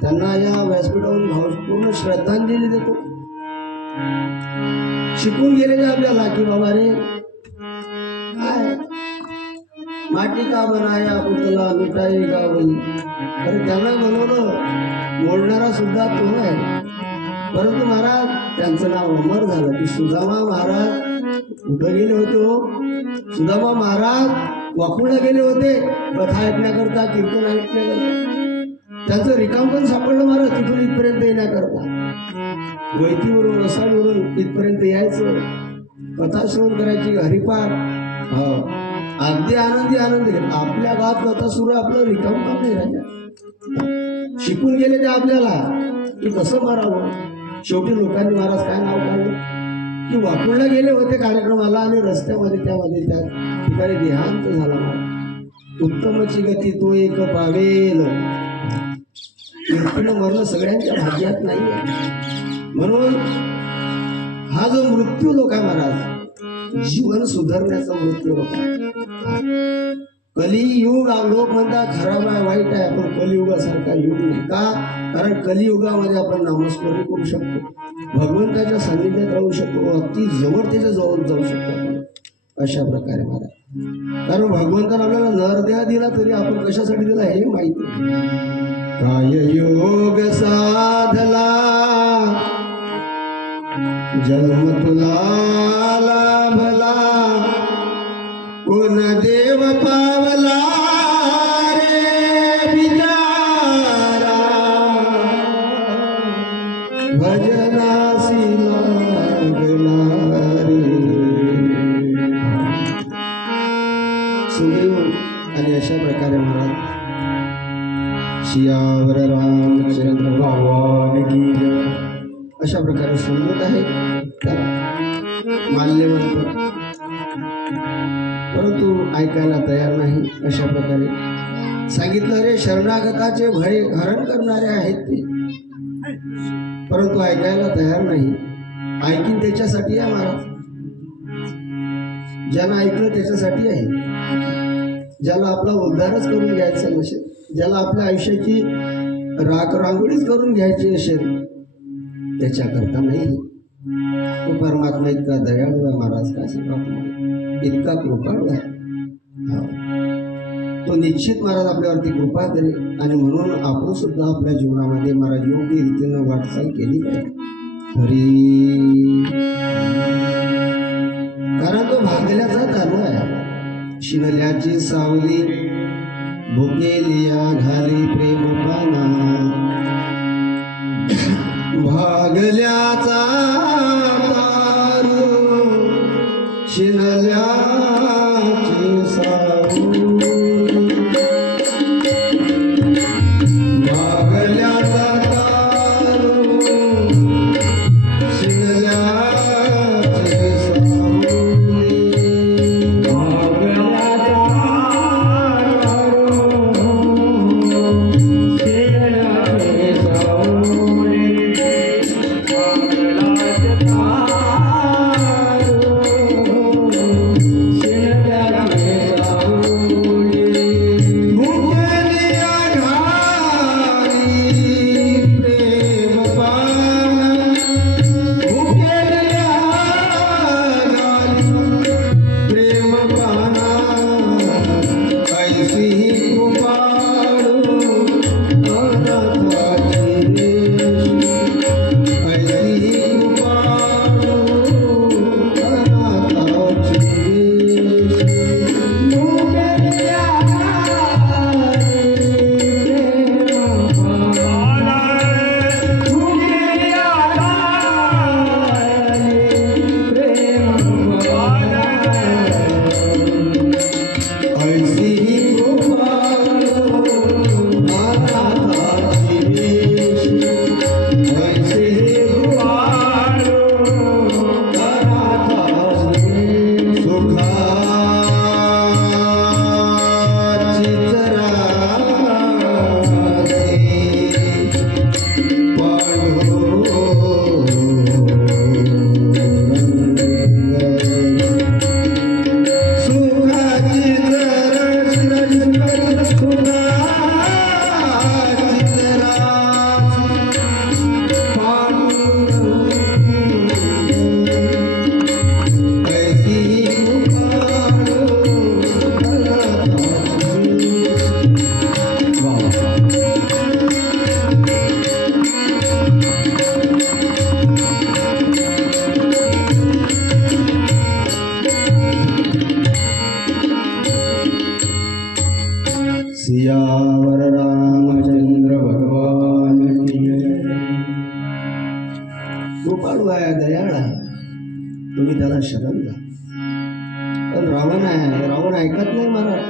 त्यांना या व्यासपीठावरून भावपूर्ण श्रद्धांजली देतो. शिकून गेलेले आपल्याला की बाबा रे, काय माटी का बनाया पुतला मिटाई का बई. अरे त्यांना बनवलं, मोडणारा सुद्धा तो आहे. परंतु महाराज त्यांचं नाव अमर झालं की सुदामा महाराज कुठं गेले होते? हो, सुदामा महाराज वाकुळला गेले होते कथा ऐकण्याकरता, कीर्तन ऐकण्याकरता. त्यांचं रिकाम पण सापडलं महाराज तिथून इथपर्यंत येण्याकरता. वैतीवरून रसाळीवरून इथपर्यंत यायचं, कथा श्रवण करायची, हरिपाठ. अगदी आनंदी आनंदी. आपल्या गावात कथा सुरू आहे, आपलं रिकाम पण नाही राजा. शिकून गेले ते आपल्याला की कसं मारावं. शेवटी लोकांनी महाराज काय नाव काढलं की वाकुळला गेले होते कार्यक्रमाला आणि रस्त्यामध्ये त्यामध्ये त्या ठिकाणी देहांत झाला. उत्तमची गती तो एक पावेल. मृत्यूनं मरणं सगळ्यांच्या भाग्यात नाही. म्हणून हा जो मृत्यू लोक आहे महाराज, जीवन सुधारण्याचा मृत्यू लोक आहे. कलियुग लोक म्हणतात खराब आहे, वाईट आहे, पण कलियुगासारखा युग नाही. का? कारण कलियुगामध्ये आपण नामस्मरण करू शकतो, भगवंताच्या सान्निध्यात राहू शकतो, अगदी जवळ त्याच्या जवळ जाऊ शकतो. अशा प्रकारे महाराज, कारण भगवंताने आपल्याला नरदेह दिला तरी आपण कशासाठी दिला हे माहिती. काय योग साधला जन्म तुला लाभला, कोण देव पावला रे बिचारा, भजनासी लागला रे. सुदैव. आणि अशा प्रकारे महाराज सियावर रामचंद्र भगवान की जय. अशा प्रकारे सुंदर आहे माल्यवंत, परंतु ऐकायला तयार नाही. अशा प्रकारे सांगितलं रे शरणागताचे भय हरण करणारे आहेत ते, परंतु ऐकायला तयार नाही. ऐकीन त्याच्यासाठी आहे महाराज, ज्यानं ऐकलं त्याच्यासाठी आहे. ज्याला आपला उद्धारच करून घ्यायचा नसेल, ज्याला आपल्या आयुष्याची रांगोळीच करून घ्यायची असेल, त्याच्याकरता नाही. तो परमात्मा इतका दयाळू आहे महाराज, काय सांगा, इतका कृपाळू आहे. तो निश्चित महाराज आपल्यावरती कृपा करेल आणि म्हणून आपण सुद्धा आपल्या जीवनामध्ये महाराज योग्य रीतीनं वाटचाल केली पाहिजे. हरी, कारण तो भागल्याचा चालू आहे. शिनल्याची सावली भुकेलिया घाली प्रेम पाना, भागल्याचा तारू शिनल्याची सावली, भागल्याचा तारू शिनल्याची सावली, सियावर रामचंद्र भगवान की जय. कृपाळू आहे, दयाळ आहे, तुम्ही त्याला शरण द्या. पण रावण आहे, रावण ऐकत नाही महाराज.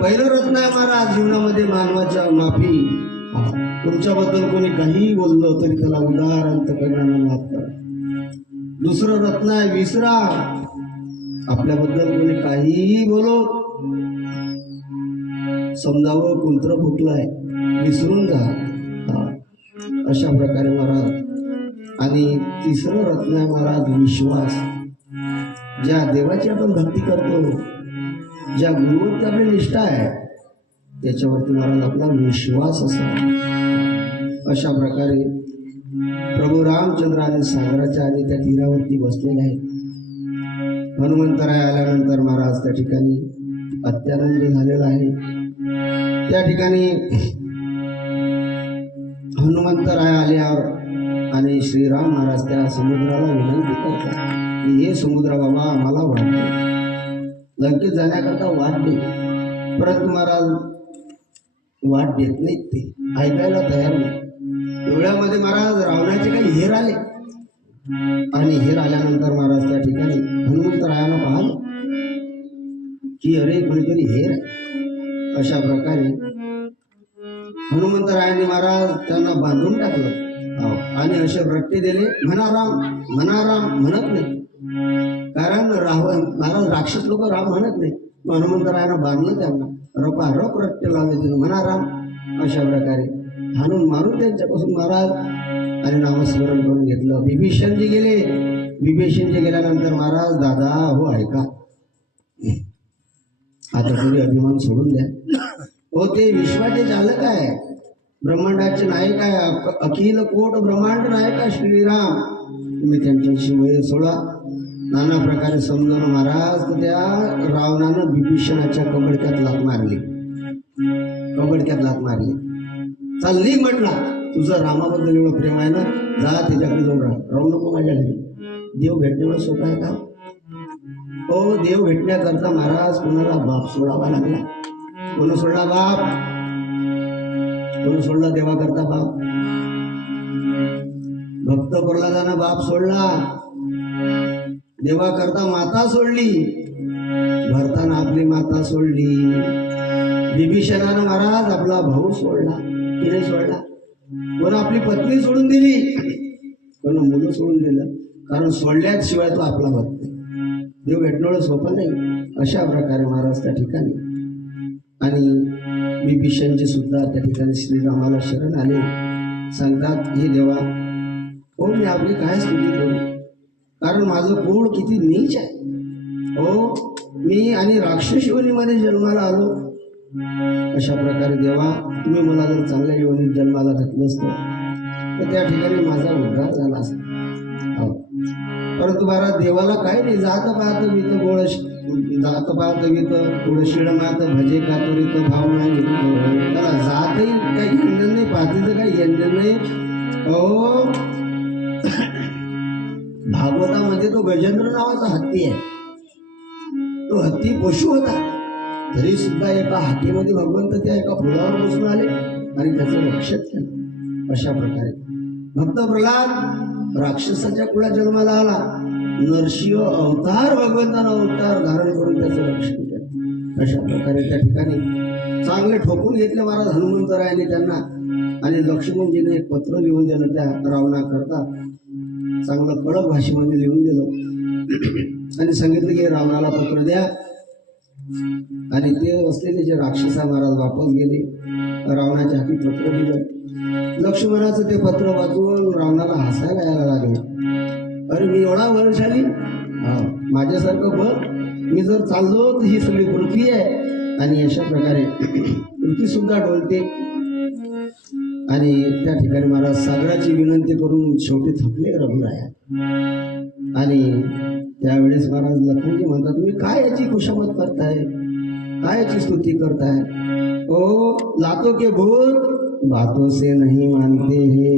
पहिलं रत्न आहे महाराज जीवनामध्ये मानवाच्या माफी. तुमच्याबद्दल कोणी काहीही बोललं तरी त्याला उदार अंतकरणानं माफ करा. दुसरं रत्न आहे विसरा. आपल्याबद्दल कोणी काहीही बोलो, समजावं कुंत्र फुटलाय, विसरून जा. अशा प्रकारे महाराज. आणि तिसरं रत्न आहे महाराज विश्वास. ज्या देवाची आपण भक्ती करतो, ज्या गुरुवरती आपली निष्ठा आहे, त्याच्यावरती महाराज आपला विश्वास असा. अशा प्रकारे प्रभू रामचंद्र आणि सागराच्या आणि त्या तीरावरती बसलेले आहेत. हनुमंतराय आल्यानंतर महाराज त्या ठिकाणी अत्यानंदी झालेला आहे. त्या ठिकाणी हनुमंतराय आल्यावर आणि श्रीराम महाराज त्या समुद्राला विनंती करतात की हे समुद्र बाबा, आम्हाला वाट दे, लंकेत जाण्याकरता वाट दे. परंतु महाराज वाट देत नाहीत, ते ऐकायला तयार नाही. एवढ्यामध्ये महाराज रावणाचे काही हेर आले आणि हेर आल्यानंतर महाराज त्या ठिकाणी हनुमंतरायानं पाहिलं की अरे कोणीतरी हेर आहे. अशा प्रकारे हनुमंतरायांनी महाराज त्यांना बांधून टाकलं आणि असे रट्टे दिले. म्हणा राम म्हणत नाही, कारण रावण महाराज राक्षस लोक राम म्हणत नाही. हनुमंतरायानं बांधलं त्यांना, रपारप रट्टे लावले, म्हणा राम. अशा प्रकारे हाणून मारून त्यांच्यापासून महाराज आणि नामस्मरण करून घेतलं. विभीषणजी गेले. विभीषणजी गेल्यानंतर महाराज, दादा हो ऐका, आता तरी अभिमान सोडून द्या. हो, ते विश्वाचे चालक आहे, ब्रह्मांडाचे नायक आहे, अखिल कोट ब्रह्मांड नायक आहे श्रीराम. तुम्ही त्यांच्याशी वैर सोडा नाना प्रकारे समजावून महाराज तर त्या रावणानं विभीषणाच्या कबडक्यात लात मारली, कबडक्यात लात मारली. चालली म्हटला, तुझं रामाबद्दल एवढं प्रेम आहे ना, जा त्याच्याकडे जाऊन राहू नको माझ्या घरी. देव भेटण्यामुळे सोपं आहे का? हो, देव भेटण्याकरता महाराज कुणाला बाप सोडावा लागला. कोण सोडला बाप? कोण सोडला देवाकरता बाप? भक्त प्रल्हादानं बाप सोडला, देवाकरता माता सोडली, भरताना आपली माता सोडली, विभीषणानं महाराज आपला भाऊ सोडला की नाही सोडला? कोण आपली पत्नी सोडून दिली, कोण मुलं सोडून दिलं, कारण सोडल्याच शिवाय तो आपला भक्त नाही. देव भेटणं सोपं नाही. अशा प्रकारे महाराज त्या ठिकाणी आणि विभीषणचे सुद्धा त्या ठिकाणी श्रीरामाला शरण आले. सांगतात, हे देवा, हो मी आपली काय स्तुती करू, कारण माझं कुळ किती नीच आहे. हो, मी आणि राक्षस योनीमध्ये जन्माला आलो. अशा प्रकारे देवा, तुम्ही मला जर चांगल्या योनीत जन्माला घातलं असतं तर त्या ठिकाणी माझा उद्धार झाला असता. हो, परंतु महाराज देवाला काय नाही, जात पाहत वित गोळ, जात पाहत वित गोळ शिड मात भजे कातुरीत भाव नाही. त्याला जातही काही येणं नाही, पाहतीचं काही येणं नाही. हो, भागवतामध्ये तो गजेंद्र नावाचा हत्ती आहे. तो हत्ती पशु होता, तरी सुद्धा एका हातीमध्ये भगवंत त्या एका फुलावर बसून आले आणि त्याचं रक्षण केलं. अशा प्रकारे भक्त प्रल्हाद राक्षसाच्या कुळात जन्माला आला. नरसिंह अवतार भगवंतानं अवतार धारण करून त्याचं रक्षण केलं. अशा प्रकारे त्या ठिकाणी चांगले ठोकून घेतले महाराज हनुमंतरायाने त्यांना. आणि लक्ष्मणजीने एक पत्र लिहून दिलं त्या रावणाकरता, चांगलं कडक भाषेमध्ये लिहून दिलं आणि सांगितलं की रावणाला पत्र द्या. आणि ते असलेले जे राक्षसा महाराज वापस गेले, रावणाच्या हाती पत्र दिलं. लक्ष्मणाचं ते पत्र वाचून रावणाला हसायला यायला लागले. अरे मी एवढा बलशाली, माझ्यासारखं बल, मी जर चाललो तर ही सगळी पृथ्वी आहे. आणि अशा प्रकारे पृथ्वी सुद्धा डोलते. आणि त्या ठिकाणी महाराज सागराची विनंती करून शेवटी थकले रघुराया. आणि त्यावेळेस महाराज लखनजी म्हणतात, तुम्ही काय याची खुशामत करताय, काय याची स्तुती करताय? ओ लातो के भूत बातों से नहीं मानते हे.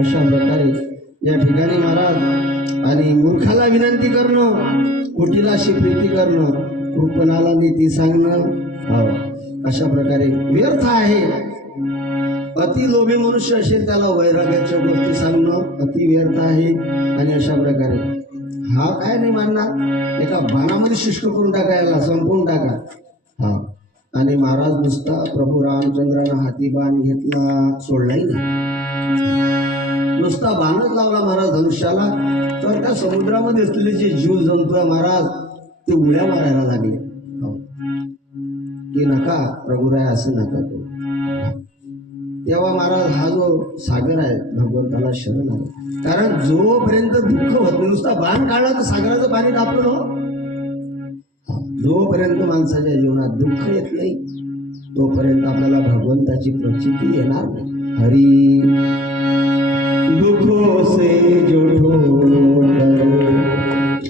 अशा प्रकारे या ठिकाणी महाराज आणि मूर्खाला विनंती करणं, कुटीलाशी प्रीती करणं, कृपणाला नीती सांगणं, अशा प्रकारे व्यर्थ आहे. अति लोभी मनुष्य असेल त्याला वैराग्याच्या गोष्टी सांगणं अति व्यर्थ आहे. आणि अशा प्रकारे हा काय नाही मानणार, एका बाणामध्ये शुष्क करून टाका, याला संपवून टाका. हा, आणि महाराज नुसता प्रभू रामचंद्रानं हाती बाण घेतला, सोडलाही नाही, नुसता बाणच लावला महाराज धनुष्याला. तर त्या समुद्रामध्ये असलेले जे जीव जंतू आहे महाराज ते उड्या मारायला लागले. की नका प्रभुराय, असं नका करू. तेव्हा महाराज हा जो सागर आहे भगवंताला शरण आला. कारण जोपर्यंत दुःख होत नाही, नुसता बाण काढला तर सागराचं पाणी तापलं हो. जोपर्यंत माणसाच्या जीवनात दुःख येत नाही तोपर्यंत आपल्याला भगवंताची प्रचिती येणार नाही. हरी दुखों से जो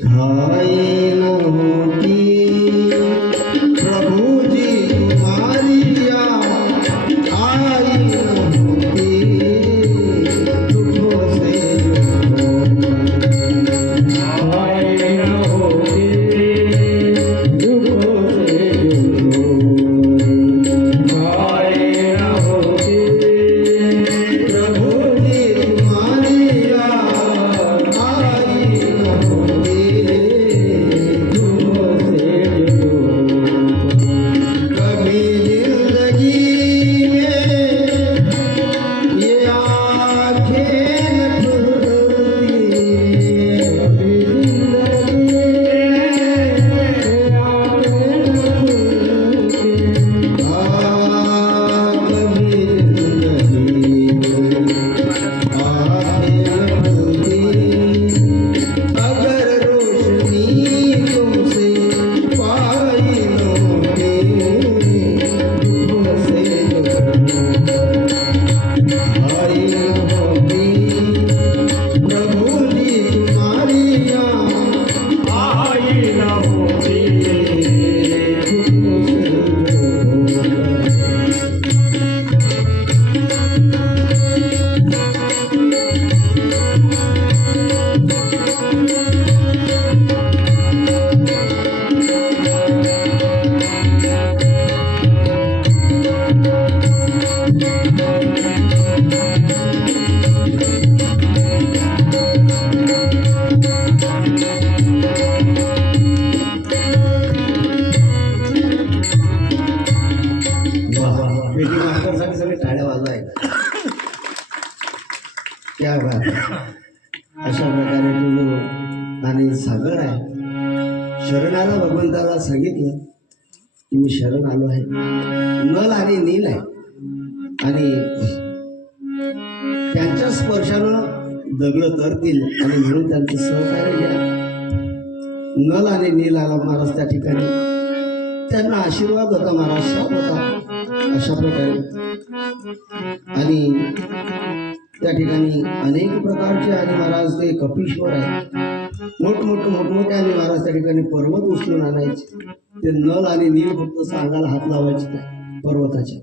घाई न होती, प्रभु जी तुम्हारी याद आई न होती. दुखों से आए न होते, दुखों से आए न होते, प्रभु जी तुम्हारी याद आई पेटी मास्टरसाठी सगळे टाळ्या वाजवायला. क्या बात आहे. अशा प्रकारे तुझं आणि सागर आहे. शरणाला भगवंताला सांगितलं की मी शरण आलो आहे. नल आणि नील आहे आणि त्यांच्या स्पर्शानं दगड तरतील आणि म्हणून त्यांचं सहकार्य घ्या. नल आणि नील आला महाराज त्या ठिकाणी. त्यांना आशीर्वाद होता, महाराज शाप होता. अशा प्रकारे आणि त्या ठिकाणी अनेक प्रकारचे आणि महाराज ते कपीश्वर आहे. मोठमोठे आणि महाराज त्या ठिकाणी पर्वत उचलून आणायचे. ते नल आणि नील फक्त सांगायला हात लावायचे नाही पर्वताच्या.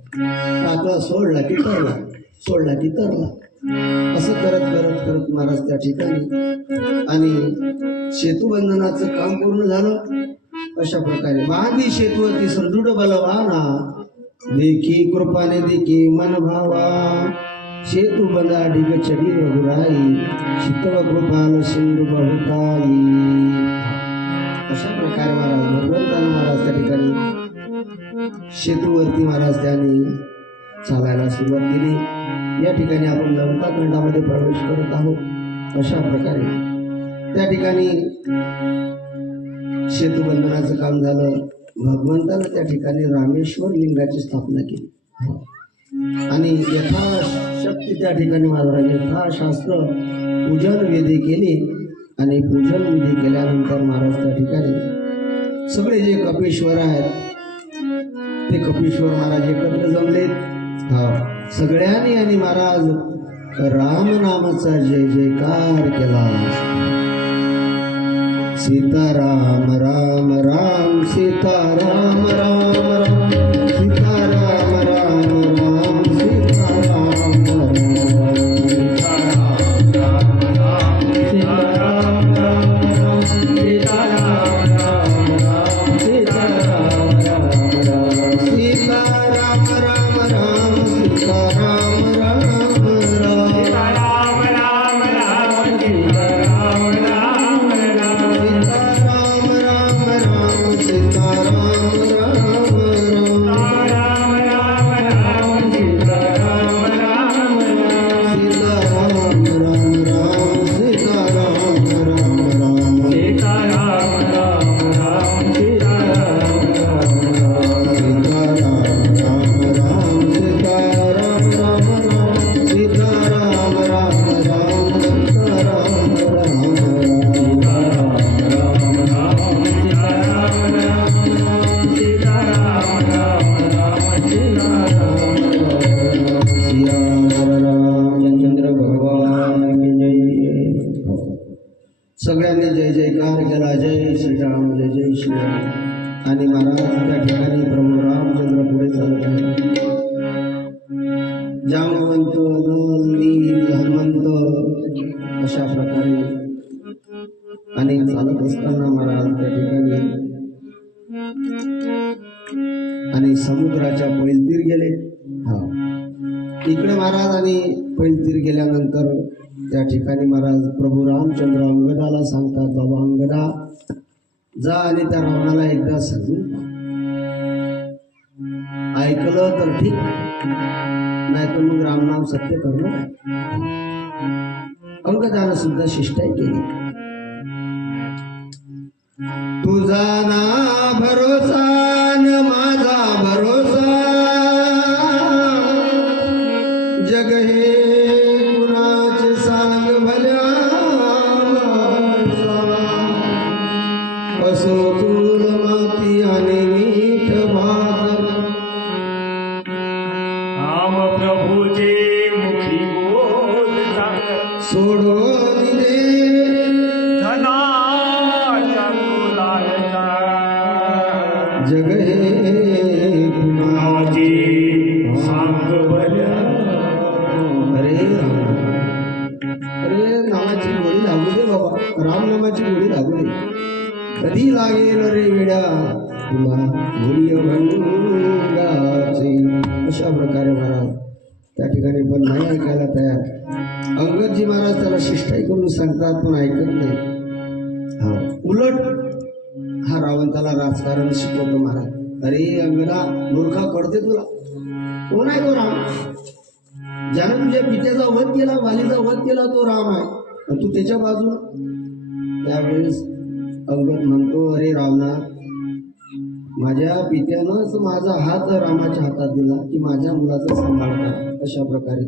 टाकला सोडला की तरला, सोडला की तरला. असं करत करत करत महाराज त्या ठिकाणी आणि सेतुबंधनाचं काम पूर्ण झालं. अशा प्रकारे बांधी सेतुवरती सुदृढ बलवाना देखी कृपाने देखी मन भावा सेतु बंधा ढिग चढी रघुराई शितव कृपाल सिंधू बहुताई. अशा प्रकारे महाराज भगवंतानं महाराज त्या ठिकाणी सेतूवरती महाराज त्यांनी चालायला सुरुवात केली. या ठिकाणी आपण लंकाकांडामध्ये प्रवेश करत आहोत. अशा प्रकारे त्या ठिकाणी सेतुबंधनाचं काम झालं. भगवंतानं त्या ठिकाणी रामेश्वर लिंगाची स्थापना केली आणि यथाशक्ती त्या ठिकाणी महाराज यथाशास्त्र पूजन विधी केली आणि पूजन विधी केल्यानंतर महाराज त्या ठिकाणी सगळे जे कपीश्वर आहेत ते कपीश्वर महाराज एकत्र जमलेत. सगळ्यांनी आणि महाराज राम नामाचा जय जयकार केला. सीताराम राम राम सीताराम राम राम सीताराम राम राम सीताराम सगळ्यांनी जय जयकार केला. जय श्रीराम जय जय श्रीराम. आणि महाराज त्या ठिकाणी प्रभू रामचंद्र पुढे चालत आहे. जामवंत नल नील हनुमंत अशा प्रकारे आणि चालत असताना महाराज त्या ठिकाणी आणि समुद्राच्या पैलतीर गेले. इकडे महाराज आणि पैलतीर गेल्यानंतर त्या ठिकाणी महाराज प्रभू रामचंद्र अंगदाला सांगतात, बाबा अंगदा जा आणि त्या रावणाला एकदा सांगून ऐकलं तर ठीक, नाही तर मग रामनाम सत्य करणं. अंगदानं सुद्धा शिष्टाई केली. तुझा ना भरोसा न माझा भरोसा जग हे कुणाचे सांग भल्या असो चूल माती आणि मीठ भात राम प्रभूचे मुखी बोल सांग सोडून दे धनाच्या गुलालचा जग हे कुणाची सांग बऱ्या अरे राम, अरे नामाची गोडी लागू दे बाबा, राम नामाची गोडी लागू दे. कधी लागेल रे वेड्या तुला गोडी भंगाचे. अशा प्रकारे महाराज त्या ठिकाणी पण नाही ऐकायला तयार. अंगदजी महाराज त्याला शिष्टाई करून सांगतात पण ऐकत नाही. हा उलट हा रावण त्याला राजकारण शिकवतो महाराज. अरे अंगदा मूर्खा कळते तुला, कोण आहे तो राम? ज्याने तुझ्या पित्याचा वध केला, वालीचा वध केला तो राम आहे, आणि तू त्याच्या बाजूला. त्यावेळेस अंगद म्हणतो, अरे रावणा, माझ्या पित्यानंच माझा हात रामाच्या हातात दिला की माझ्या मुलाचा सांभाळ करा. अशा प्रकारे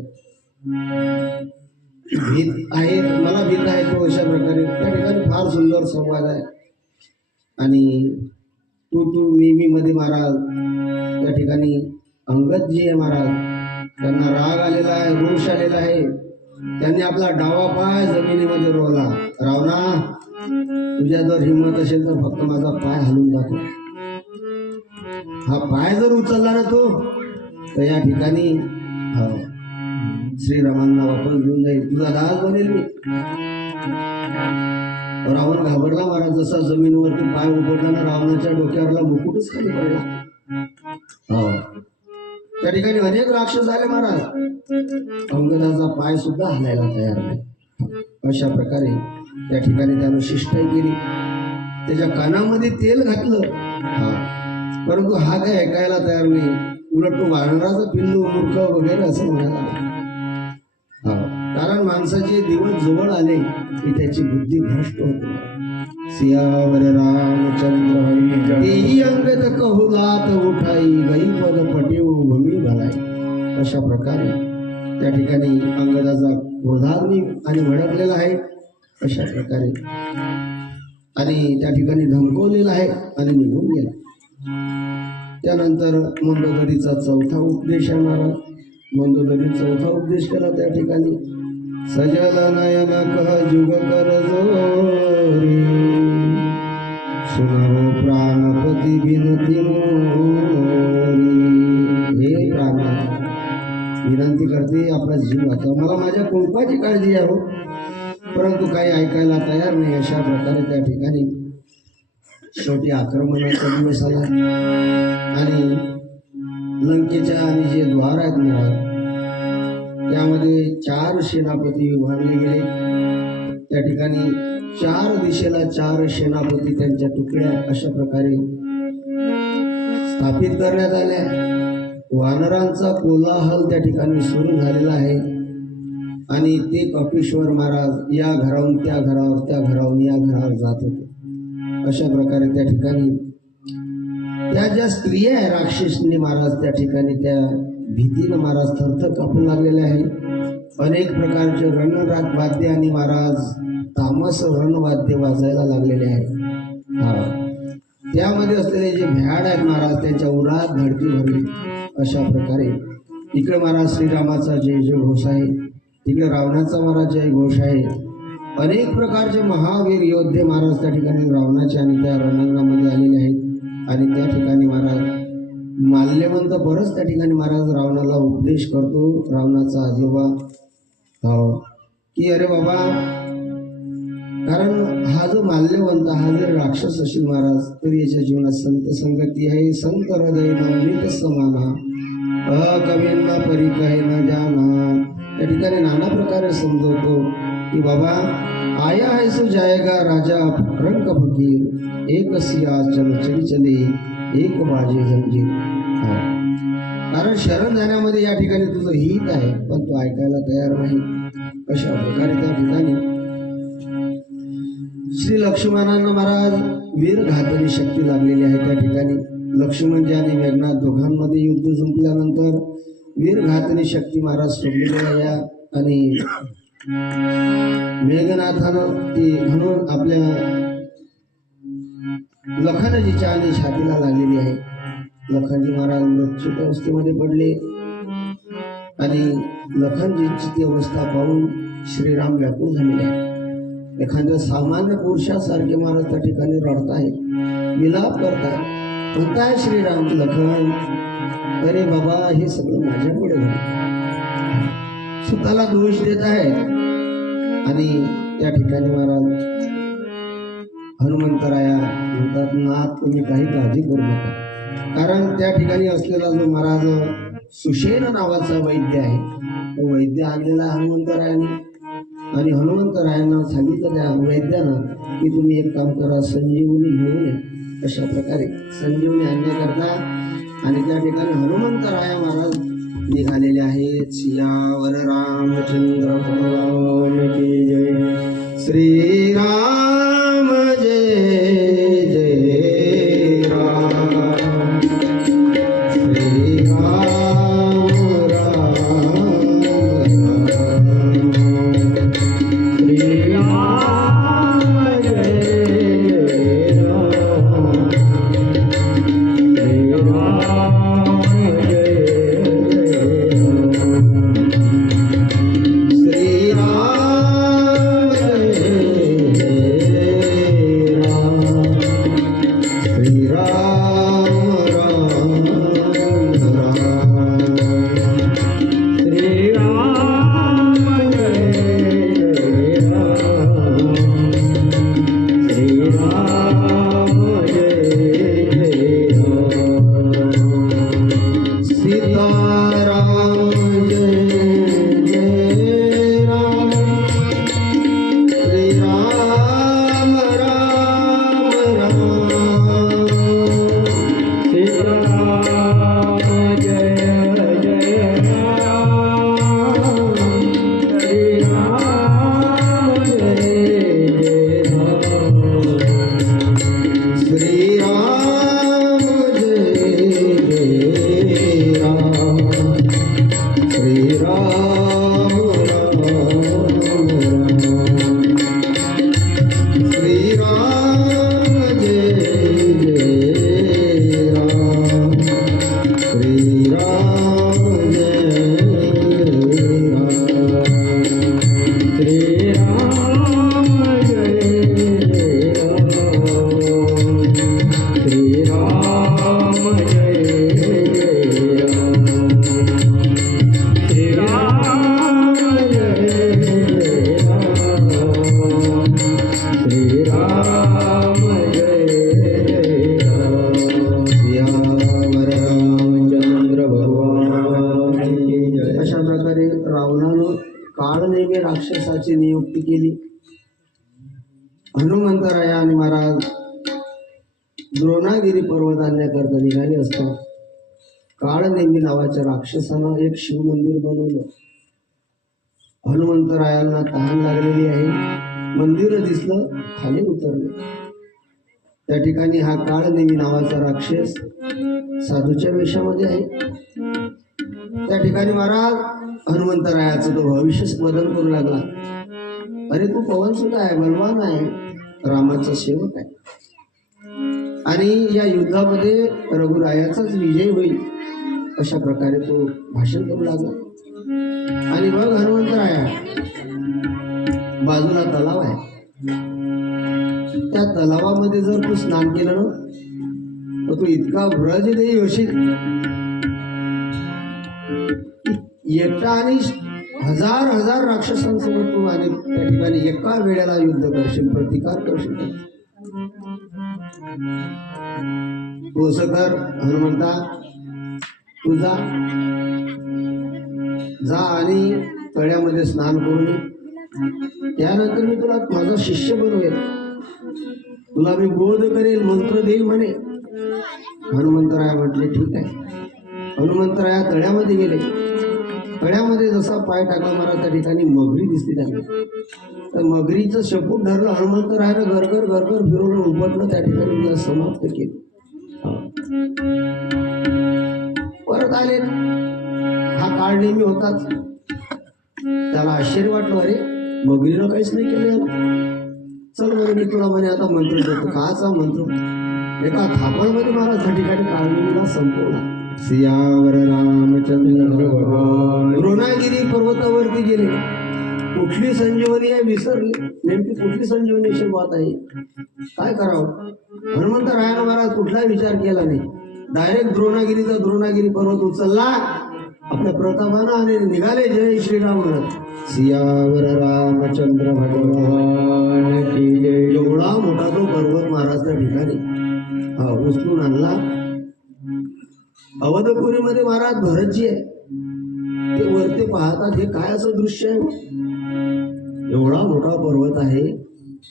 भीत आहे, मला भीत आहे तो. अशा प्रकारे त्या ठिकाणी फार सुंदर संवाद आहे. आणि तू मी मध्ये महाराज त्या ठिकाणी अंगद जी आहे महाराज, त्यांना राग आलेला आहे, रोष आलेला आहे. त्यांनी आपला डावा पाय जमिनीमध्ये रोवला. रावणा, तुझ्या जर हिंमत असेल तर फक्त माझा पाय हलवून दाखव. हा पाय जर उचलला ना तो, तर या ठिकाणी श्रीरामांना वापस घेऊन जाईल, तुझा दास बनेल मी. रावण घाबरला महाराज. जसा जमिनीवरती पाय उपडला ना, रावणाच्या डोक्यावरला मुकुटच खाली पडला. त्या ठिकाणी अनेक राक्षस झाले महाराज. अंगदाचा पाय सुद्धा हलायला तयार नाही. अशा प्रकारे त्या ठिकाणी त्यानं शिष्टाई केली. त्याच्या कानामध्ये तेल घातलं, परंतु हा काय ऐकायला तयार नाही. उलट तो वानराचा पिल्लू, मूर्ख वगैरे असं म्हणायला. कारण माणसाचे दिवस जवळ आले की त्याची बुद्धी भ्रष्ट होते. सियावर रामचंद्र हरी अंगद कहुलात उठाई, गैपद पटेऊ भूमी भलाई. अशा प्रकारे त्या ठिकाणी अंगदाचा क्रोधाग्नी आणि भडकलेला आहे. अशा प्रकारे आणि त्या ठिकाणी धमकवलेला आहे आणि निघून गेला. त्यानंतर मंदोदरीचा चौथा उपदेश आहे महाराज. मंदोदरी चौथा उपदेश केला त्या ठिकाणी. सजल नयन कह जुग कर जोरी, सुनावो प्राणपती बिनती मोरी. हे प्राण, विनंती करते आपला जीव वाचवा, मला माझ्या कुंपाची काळजी आहे, परंतु काही ऐकायला तयार नाही. अशा प्रकारे त्या ठिकाणी शेवटी आक्रमणाचा दिवस आला आणि लंकेच्या आणि जे द्वार आहेत महाराज, त्यामध्ये 4 सेनापती विभागले गेले. त्या ठिकाणी 4 दिशेला 4 सेनापती, त्यांच्या तुकड्या अशा प्रकारे स्थापित करण्यात आल्या. वानरांचा कोलाहल त्या ठिकाणी सुरू झालेला आहे आणि ते कपिश्वर महाराज या घरावरून त्या घरावर, त्या घरावरून या घरावर जात होते. अशा प्रकारे त्या ठिकाणी त्या ज्या स्त्रिया आहे राक्षसनी महाराज, त्या ठिकाणी त्या भीतीनं महाराज थरथर कापू लागलेले आहे. अनेक प्रकारचे रणवाद्य आणि महाराज तामस रणवाद्य वाजायला लागलेले आहे. त्यामध्ये असलेले जे भ्याड आहेत महाराज, त्यांच्या उरात धडकी भरली. अशा प्रकारे इकडे महाराज श्रीरामाचा जय जय घोष आहे, तिकडे रावणाचा महाराज जय घोष आहे. अनेक प्रकारचे महावीर योद्धे महाराज त्या ठिकाणी रावणाच्या आणि त्या रणांगणामध्ये आलेले आहेत. आणि त्या ठिकाणी महाराज माल्यवंत बरंच त्या ठिकाणी महाराज रावणाला उपदेश करतो, रावणाचा आजोबा, की अरे बाबा, कारण हा जो माल्यवंत, हा जर राक्षस असेल महाराज, तर याच्या जीवनात संत संगती आहे. संत हृदय नवनीत समाना, अकवींना परी कहे न जाना. त्या ठिकाणी नाना प्रकारे समजवतो की बाबा, आया है सो जाएगा राजा रंग फकीर, एक सिया चल चली चले एक बाजे जंजीर. कारण शरण जाण्यामध्ये या ठिकाणी तुझं हित आहे, पण तू ऐकायला तयार नाही. अशा प्रकारे त्या ठिकाणी श्री लक्ष्मणांना महाराज वीर घातनी शक्ती लागलेली आहे. त्या ठिकाणी लक्ष्मणजी आणि मेघनाथ दोघांमध्ये युद्ध संपल्यानंतर वीर घातनी शक्ती महाराज सोडलेली आहे. आणि मेघनाथानं ती म्हणून आपल्या लखनजीच्या आणि छातीला लागलेली आहे. लखनजी महाराज मृत्यूच्या अवस्थेमध्ये पडले आणि लखनजीची ती अवस्था पाहून श्रीराम व्याकुळ झालेले आहे. एखाद्या सामान्य पुरुषासारखे महाराज त्या ठिकाणी रडत आहेत, विलाप करतात. म्हणताय श्रीराम लखन, अरे बाबा हे सगळं माझ्यामुळे झालं. स्वतःला दोष देत आहेत. आणि त्या ठिकाणी महाराज हनुमंतराया म्हणतात ना, तुम्ही काही काळजी करू नका. कारण त्या ठिकाणी असलेला जो महाराज सुषेण नावाचा वैद्य आहे, तो वैद्य आणलेला हनुमंतरायाने. आणि हनुमंतरायांना सांगितलं त्या वैद्यानं की तुम्ही एक काम करा, संजीवनी घेऊन या. अशा प्रकारे संजीवनी आणण्याकरता आणि त्या ठिकाणी हनुमंतराया महाराज निघालेले आहेत. सियावर रामचंद्र भगवान की जय. श्रीराम जय जय राम. श्रीराम राम राक्षसाची नियुक्ती केली. हनुमंतराया आणि महाराज द्रोणागिरी पर्वत आणण्याकरता निघाले असता काळनेमी नावाच्या राक्षसानं एक शिव मंदिर बनवलं. हनुमंतरायांना तहान लागलेली आहे, मंदिर दिसलं, खाली उतरले. त्या ठिकाणी हा काळनेमी नावाचा राक्षस साधूच्या वेशामध्ये आहे. त्या ठिकाणी महाराज हनुमंतरायाचं तो भविष्य बदल करू लागला. अरे तू पवन सुद्धा आहे, बलवान आहे, रामाचा सेवक आहे आणि या युद्धामध्ये रघुरायाचाच विजय होईल अशा प्रकारे तो भाषण करू लागला. आणि बघ हनुमंतराया, बाजूला तलाव आहे, त्या तलावामध्ये जर तू स्नान केलं ना तर तू इतका व्रजदेही होशील, एकटा आणि हजार हजार राक्षसांसोबत तू आणि त्या ठिकाणी एका वेळेला युद्ध करशील, प्रतिकार करशील. तू असं कर हनुमंता, तू जा आणि तळ्यामध्ये स्नान करून ये. त्यानंतर मी तुला माझा शिष्य बनवेल, तुला मी बोध करेल, मंत्र देईल म्हणे. हनुमंतराया म्हटले ठीक आहे. हनुमंतराया तळ्यामध्ये गेले. तळ्यामध्ये जसा पाय टाकला मला त्या ठिकाणी मगरी दिसली त्यांना. तर मगरीचं शपूट धरलं हनुमंतरायानं, गरगर गरगर फिरवलं, उपटलं, त्या ठिकाणी तिला समाप्त केलं. परत आले. हा काळ नेहमी होताच. त्याला आश्चर्य वाटलं, अरे मगरीनं काहीच नाही केलं याला. चल बरं मी तुला म्हणे आता मंत्र देतो. काचा मंत्र? एका थापणमध्ये मला त्या ठिकाणी काळनेमीला संपवला. सियावर रामचंद्र भगवान. द्रोणागिरी पर्वतावरती गेले कुठली संजीवनी आहे विसरली, नेमकी कुठली संजीवनी शिकवत आहे, काय करावं. हनुमंतरायानं महाराज कुठलाही विचार केला नाही, डायरेक्ट द्रोणागिरी पर्वत उचलला आपल्या प्रतापानं आणि निघाले जय श्रीराम म्हणत. सियावर रामचंद्र भगवान की जय. एवढा मोठा तो पर्वत महाराज त्या ठिकाणी उचलून आणला. अवधपुरीमध्ये महाराज भरतजी आहे, ते वरती पाहतात, हे काय असं दृश्य आहे. एवढा मोठा पर्वत आहे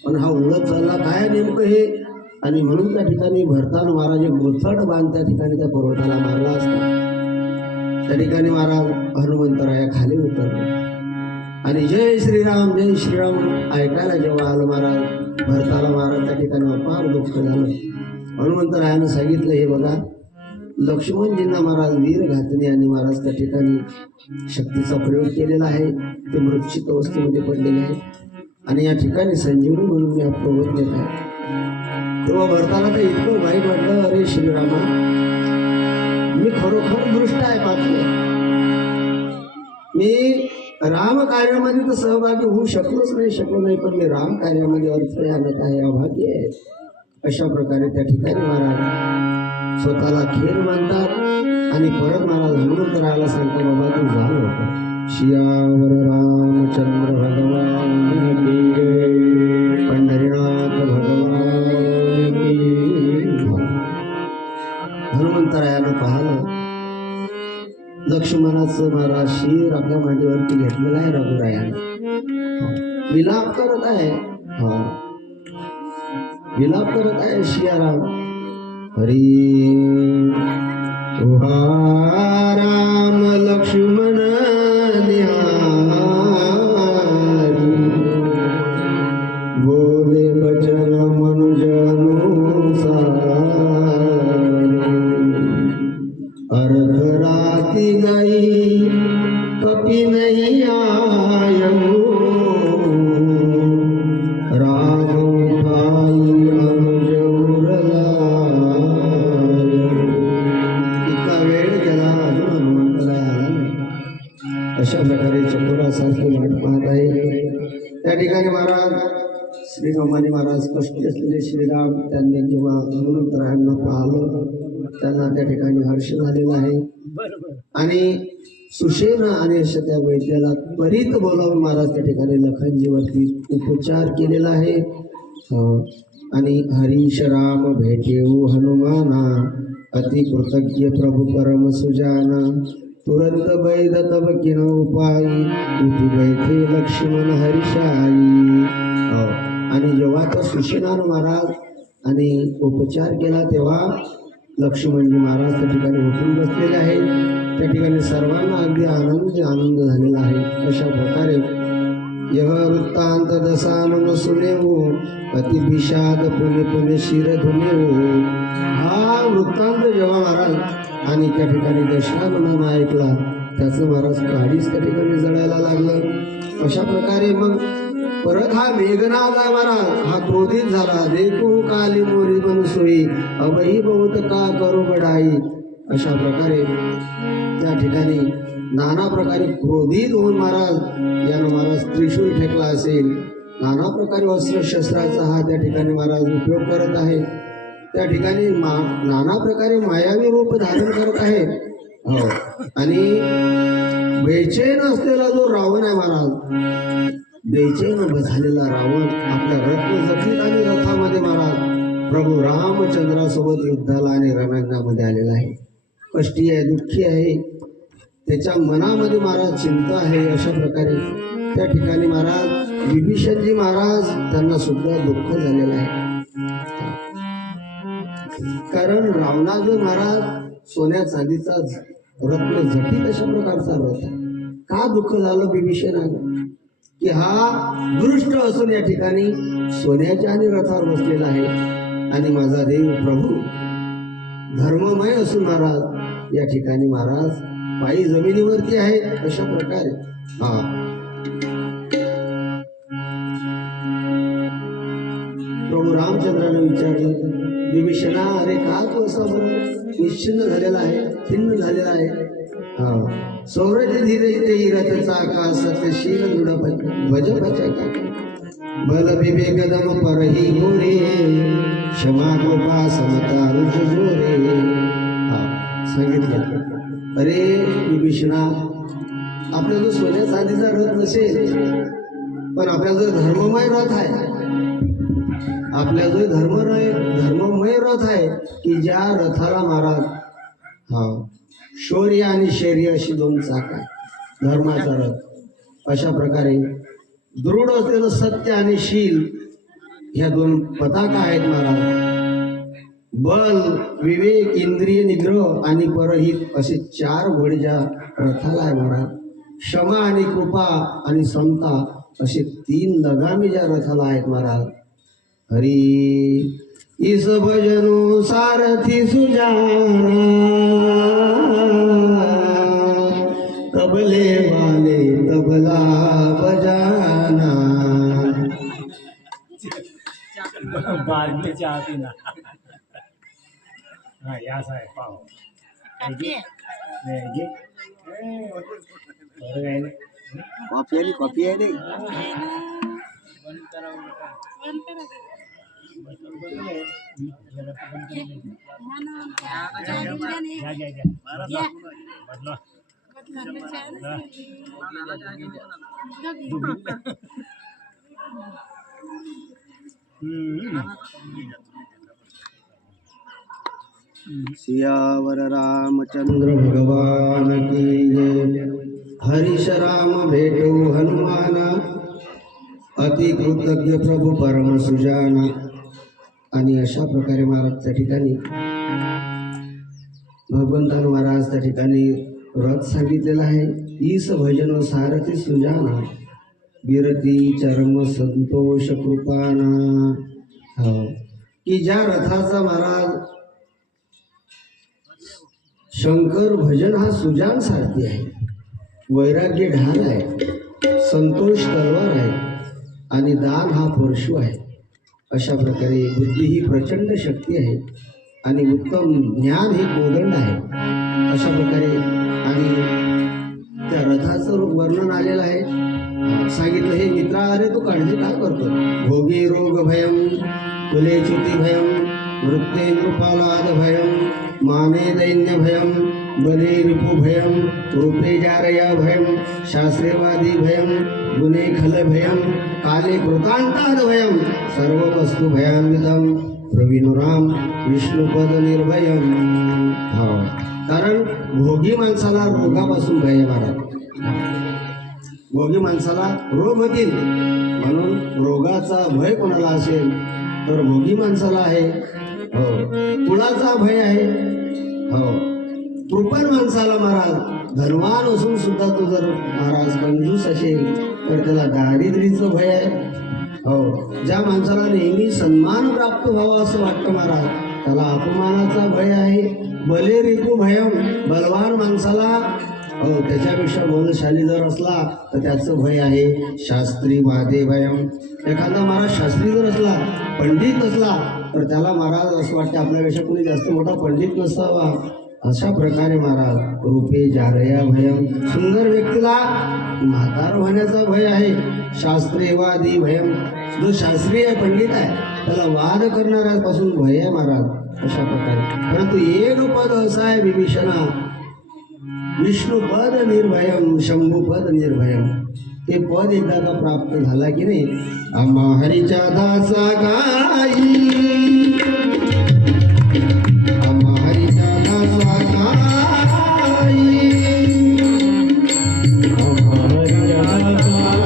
पण हा उडत चालला, काय नेमकं हे. आणि म्हणून त्या ठिकाणी भरताना महाराज एक गोथट बांध त्या ठिकाणी त्या पर्वताला मारला असता. त्या ठिकाणी महाराज हनुमंतराया खाली उतरले आणि जय श्रीराम ऐकायला जेव्हा आलं महाराज भरताला, महाराज त्या ठिकाणी अपार दुःख झालं. हनुमंतरायानं सांगितलं, हे बघा लक्ष्मणजींना महाराज वीर घातली आणि महाराज त्या ठिकाणी शक्तीचा प्रयोग केलेला आहे, ते मृत्यूत अवस्थेमध्ये पडलेले आहे आणि या ठिकाणी संजीवनी म्हणून मी आपलं देत आहे. तेव्हा भरताला तर इतकं वाईट वाटलं, अरे श्रीरामा मी खरोखर दृष्ट आहे पाहतोय, मी राम कार्यामध्ये तर सहभागी होऊ शकलो नाही पण मी राम कार्यामध्ये अडथळे आणत आहे, अभागी आहे. अशा प्रकारे त्या ठिकाणी महाराज स्वतःला खेळ मानतात आणि परत महाराज हनुमंतरायाला सांगतात, बाबा तू झालं होता. सियावर रामचंद्र भगवान की जय. पंढरीनाथ भगवान की जय. हनुमंतरायानं पाहिलं लक्ष्मणाचं महाराज शीर आपल्या मांडीवरती घेतलेलं आहे रघुरायाने, विलाप करत आहे. विलाप करत आहे सियाराम. हरी राम लक्ष्मण निहारी, बोले बचन मनुजनुसारी, अर्ध राती गई कपि नहीं आयऊ, राग उठाई अनुज उरला. इतका वेळ गेला अजून हनुमंतराय आला नाही. अशा प्रकारे चकोरासारखी वाट पाहत आहे. त्या ठिकाणी महाराज श्रीरामाने महाराज कष्टी असलेले श्रीराम त्यांनी जेव्हा हनुमंतरायांना पाहिलं त्यांना त्या ठिकाणी हर्ष झालेला आहे आणि सुषेण आणि अशा त्या वैद्याला त्वरित बोलावून महाराज त्या ठिकाणी लखनजीवरती उपचार केलेला आहे. आणि हरीश राम भेटेऊ हनुमाना, अति कृतज्ञ प्रभु परम सुजाना, तुरंत वैद तब किन उपायी, उठी बैठे लक्ष्मण हरिशाई. आणि जेव्हा त्या सुषेणानं महाराज आणि उपचार केला तेव्हा लक्ष्मणजी महाराज त्या ठिकाणी उठून बसलेले आहे. त्या ठिकाणी सर्वांना अगदी आनंद झालेला आहे. अशा प्रकारे यह वृत्तांत दसानन सुनेऊ, अति विषाद पुणे पुणे शिर धुनेऊ. हा वृत्तांत जेव्हा महाराज आणि त्या ठिकाणी दशनाननानं ऐकला त्याचं महाराज काडीच त्या ठिकाणी जळायला लागलं. अशा प्रकारे मग परत हा मेघनाद आहे महाराज, हा क्रोधित झाला. देखू काली मोरी बन सोई, अवही बहुत का करू बडाई. अशा प्रकारे त्या ठिकाणी नाना प्रकारे क्रोधित होऊन महाराज यानं महाराज त्रिशूल फेकला असेल, नाना प्रकारे अस्त्रशस्त्राचा हा त्या ठिकाणी महाराज उपयोग करत आहे. त्या ठिकाणी नाना प्रकारे मायावी रूप धारण करत आहे. आणि बेचैन असलेला जो रावण आहे महाराज, बेचैन झालेला रावण आपल्या रत्नजटित आणि रथामध्ये महाराज प्रभू रामचंद्रासोबत युद्धाला आणि रणांगणामध्ये आलेला आहे. कष्टी आहे, दुःखी आहे, त्याच्या मनामध्ये महाराज चिंता आहे. अशा प्रकारे त्या ठिकाणी महाराज विभीषणजी महाराज त्यांना सुद्धा दुःख झालेलं आहे. कारण रावणाचा महाराज सोन्या चांदीचा रत्न जटित अशा प्रकारचा रथ आहे. का दुःख झालं विभीषणाला की हा दृष्ट असून या ठिकाणी सोन्याच्या आणि रथावर बसलेला आहे आणि माझा देव प्रभू धर्ममय असून महाराज या ठिकाणी महाराज पायी जमिनीवरती आहे. अशा प्रकारे प्रभू रामचंद्राने विचारलं, विभीषणा अरे का तू असा बरं निश्चिन्न झालेला आहे, खिन्न झालेला आहे. सौरज धीरे ते रथ चाका सत्यशील दृढ ध्वज पचका बल विवेक दम परही गोरे क्षमा कृपा समता रुज जोरे. सांगितलं अरे विभीषणा, आपला जो सोन्या चांदीचा रथ नसेल, पण आपला जो धर्ममय रथ आहे, आपल्या जो धर्ममय रथ आहे की ज्या रथाला महाराज शौर्य आणि शौर्य अशी दोन चाक आहे, धर्माचा रथ. अशा प्रकारे दृढ असलेलं सत्य आणि शील ह्या दोन पताका आहेत महाराज. बल विवेक इंद्रिय निग्रह आणि परहित असे चार बळ ज्या रथाला आहे महाराज. क्षमा आणि कृपा आणि समता असे तीन लगामी ज्या रथाला आहेत महाराज. हरी इस भजनो सारथी सुजाना तबले वाले तबला बजाना. बारली चहा पिना. हा यास आहे पाव कॉफी आहे नाही. सियावर रामचंद्र भगवान की जय. हरीश राम भेटो हनुमाना अति कृतज्ञ प्रभू परम सुजाना. आणि अशा प्रकारे महाराज त्या ठिकाणी भगवंतान महाराज त्या ठिकाणी रथ सांगितलेला आहे. ईस भजन सारथी सुजाना विरती चरम संतोष कृपाना. की ज्या रथाचा महाराज शंकर भजन हा सुजान सारथी आहे, वैराग्य ढाल आहे, संतोष तलवार आहे आणि दान हा परशु आहे. अशा प्रकारे बुद्धी ही प्रचंड शक्ती आहे आणि उत्तम ज्ञान हे कोदंड आहे. अशा प्रकारे आणि त्या रथाचं वर्णन आलेलं आहे. सांगितलं हे मित्रा, अरे तू काळजी काय करतो. भोगी रोग भयम तुले च्युती भयम मृत्ये नृपालाद भयम माने दैन्य भयम बले रिपु भयम रूपे जारया भयम शास्त्रेवादी भयम गुणे खल भयम काले कृतांताद भयम सर्व वस्तु भयान्वितम प्रवीणुराम विष्णुपद निर्भयम. कारण भोगी माणसाला रोगापासून भय मारा. भोगी माणसाला रोग होतील म्हणून रोगाचा भय कोणाला असेल तर भोगी माणसाला आहे. कुळाचा भय आहे. कृपण माणसाला महाराज धनवान असून सुद्धा तो जर महाराज कंजूस असेल तर त्याला दारिद्र्याचं भय आहे. ज्या माणसाला नेहमी सन्मान प्राप्त व्हावा असं वाटतं महाराज त्याला अपमानाचा भय आहे. बले रिपू भयम बलवान माणसाला त्याच्यापेक्षा बलशाली जर असला तर त्याचं भय आहे. शास्त्री वादे भयम एखादा महाराज शास्त्री जर असला पंडित असला तर त्याला महाराज असं वाटते आपल्यापेक्षा कोणी जास्त मोठा पंडित नसावा. अशा प्रकारे महाराज रूपे जारया भयम सुंदर व्यक्तीला म्हातार होण्याचा भय आहे. शास्त्रेवादी भयम जो शास्त्रीय पंडित आहे त्याला वाद करणाऱ्यापासून भय आहे महाराज. अशा प्रकारे परंतु एक पद असं आहे विभीषणा विष्णुपद निर्भयम शंभूपद निर्भयम. ते पद एकदा का प्राप्त झाला की नाही आम्हा हरीच्या दासा गाई आम्हा हरीच्या दासा गाई आम्हा हरीच्या दासा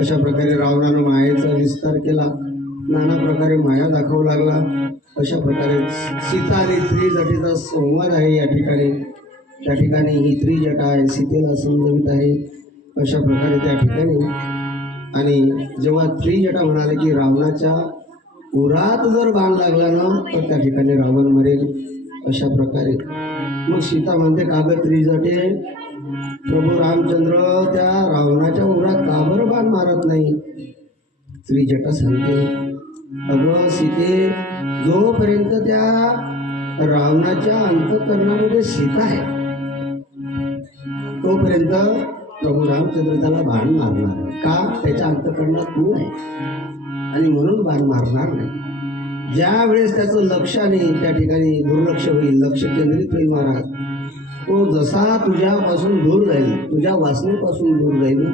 अशा प्रकारे रावणानं मायेचा विस्तार केला, नाना प्रकारे माया दाखवू लागला. अशा प्रकारे सीता आणि त्रिजटेचा संवाद आहे या ठिकाणी. त्या ठिकाणी ही त्रिजटा आहे, सीतेला समजवित आहे. अशा प्रकारे त्या ठिकाणी आणि जेव्हा त्रिजटा म्हणाले की रावणाच्या उरात जर बाण लागला ना तर त्या ठिकाणी रावण मरेल. अशा प्रकारे मग सीता म्हणते का ग त्रिजटे, प्रभू रामचंद्र त्या रावणाच्या उरात का बरं बाण मारत नाही? त्रिजटा सांगते, अगं सीते, जोपर्यंत त्या रावणाच्या अंतःकरणामध्ये सीता आहे तोपर्यंत प्रभू रामचंद्र त्याला बाण मारणार नाही. का? त्याच्या अंतःकरणात तू आहे आणि म्हणून बाण मारणार नाही. ज्या वेळेस त्याचं लक्षाने त्या ठिकाणी दुर्लक्ष होईल, लक्ष केंद्रित होईल महाराज, तो जसा तुझ्यापासून दूर जाईल, तुझ्या वासनेपासून दूर जाईल,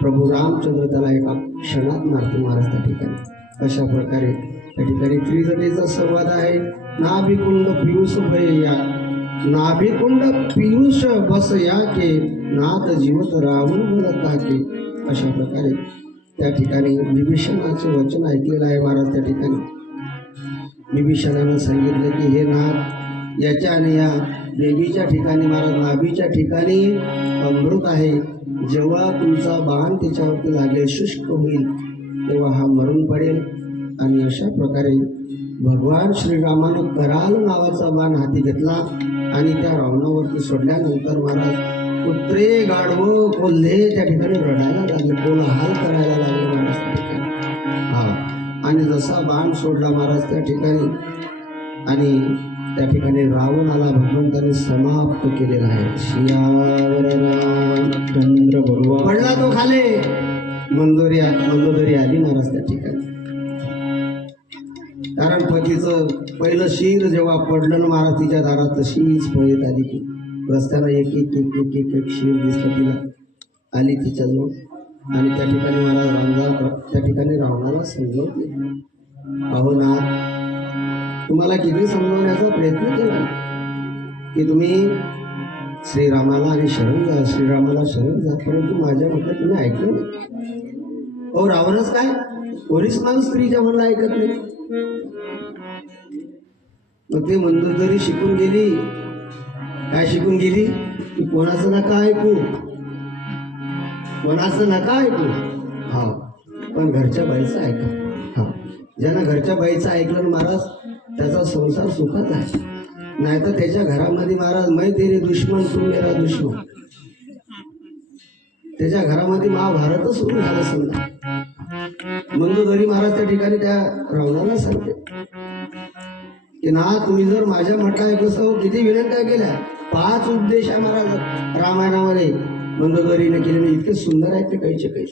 प्रभू रामचंद्र त्याला एका क्षणात मारते महाराज त्या ठिकाणी. अशा प्रकारे त्या ठिकाणी त्रिजटेचा संवाद आहे. नाभिकुंड पियुष भया, नाभिकुंड पियुष बस या के, नाथ जीवत रावण बोलता के. अशा प्रकारे त्या ठिकाणी विभीषणाचे वचन ऐकलेलं आहे महाराज. त्या ठिकाणी विभीषणानं सांगितलं की हे नाथ, याच्या आणि या देवीच्या ठिकाणी महाराज नाभीच्या ठिकाणी अमृत आहे. जेव्हा तुमचा बाण त्याच्यावरती लागेल, शुष्क होईल, तेव्हा हा मरून पडेल. आणि अशा प्रकारे भगवान श्रीरामानं कराल नावाचा बाण हाती घेतला आणि त्या रावणावरती सोडल्यानंतर महाराज कुत्रे, गाढवं, कोल्हे त्या ठिकाणी रडायला लागले, कोलाहल करायला लागले महाराज त्या ठिकाणी. हा, आणि जसा बाण सोडला महाराज त्या ठिकाणी आणि त्या ठिकाणी रावणाला भगवंताने समाप्त केलेला आहे. शियावर रामचंद्र भगवान पडला तो खाले, मंदोरी आली महाराज त्या ठिकाणी. कारण पतीचं पहिलं शिर जेव्हा पडलं ना महाराज तिच्या दारात, तशीच पळत आली की रस्त्याला एक एक एक एक एक एक शिर दिसलं तिला, आली तिच्याजवळ आणि त्या ठिकाणी महाराज त्या ठिकाणी रावणाला समजवते, अहो ना, तुम्हाला किती समजवण्याचा प्रयत्न केला की तुम्ही श्रीरामाला आणि शरण जा, श्रीरामाला शरण जा, परंतु माझ्या म्हटलं तुम्ही ऐकलं नाही. हो रावणच काय, कोणीच माणूस स्त्रीच्या म्हणलं ऐकत नाही. मग ते मंदोदरी शिकून गेली, काय शिकून गेली की कोणाचं नका ऐकू, कोणाचं नका ऐकू. हा, पण घरच्या बाईचं ऐका. हा, ज्यांना घरच्या बाईचं ऐकलं ना महाराज त्याचा संसार सुखात आहे. नाहीतर त्याच्या घरामध्ये महाराज मै तेरे दुश्मन तू मेरा दुश्मन, त्याच्या घरामध्ये महाभारतच सुरू झालं समजा. मंदोदरी महाराज त्या ठिकाणी त्या रावणाला सांगते की ना, तुम्ही जर माझ्या म्हटलं ऐकलं, किती विनंत्या केल्या, 5 उपदेश आहे महाराज रामायणामध्ये मंदोदरीने केले, इतके सुंदर आहेत ते काहीचे काही.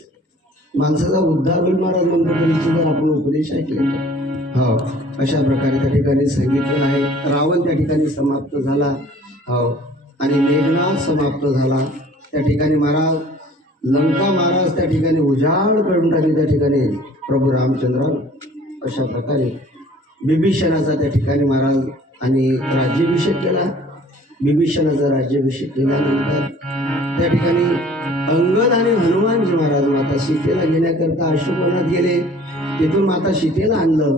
माणसाचा उद्धार होईल महाराज मंदोदरीचे जर आपण उपदेश ऐकले तर. हो, अशा प्रकारे त्या ठिकाणी सांगितलं आहे. रावण त्या ठिकाणी समाप्त झाला. हो, आणि मेघनाद समाप्त झाला. त्या ठिकाणी महाराज लंका महाराज त्या ठिकाणी उजाड करून टाकली त्या ठिकाणी प्रभू रामचंद्र. अशा प्रकारे विभीषणाचा त्या ठिकाणी महाराज आणि राज्याभिषेक केला. विभीषणाचा राज्याभिषेक केल्यानंतर त्या ठिकाणी अंगद आणि हनुमानजी महाराज माता सीतेला घेण्याकरता अशोकवनात गेले. तिथून माता सीतेला आणलं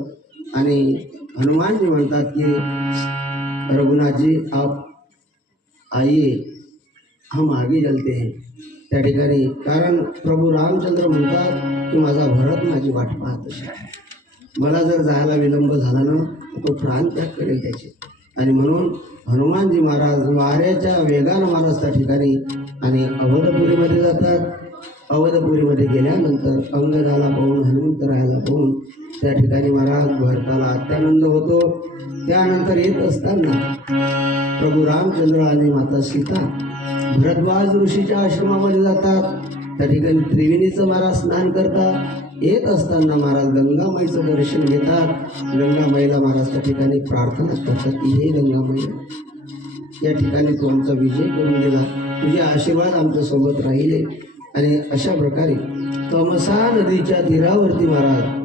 आणि हनुमानजी म्हणतात की रघुनाथजी आप आइए, हम आगे चलते हैं. त्या ठिकाणी कारण प्रभू रामचंद्र म्हणतात की माझा भरत माझी वाट पाहत असे, मला जर जायला विलंब झाला ना तो प्राण त्याग करेल त्याचे. आणि म्हणून हनुमानजी महाराज वाऱ्याच्या वेगानं महाराज त्या ठिकाणी आणि अवधपुरीमध्ये जातात. अवधपुरीमध्ये गेल्यानंतर अंगदाला पाहून, हनुमंतरायाला पाहून त्या ठिकाणी महाराज भरताला अत्यानंद होतो. त्यानंतर येत असताना प्रभू रामचंद्र आणि माता सीता भरद्वाज ऋषीच्या आश्रमामध्ये जातात. त्या ठिकाणी त्रिवेणीचं महाराज स्नान करतात. येत असताना महाराज गंगामाईचं दर्शन घेतात. गंगामाईला महाराज त्या ठिकाणी प्रार्थना करतात की हे गंगामाई, या ठिकाणी तू आमचा विजय करून दिला, तुझे आशीर्वाद आमच्यासोबत राहिले. आणि अशा प्रकारे तमसा नदीच्या तीरावरती महाराज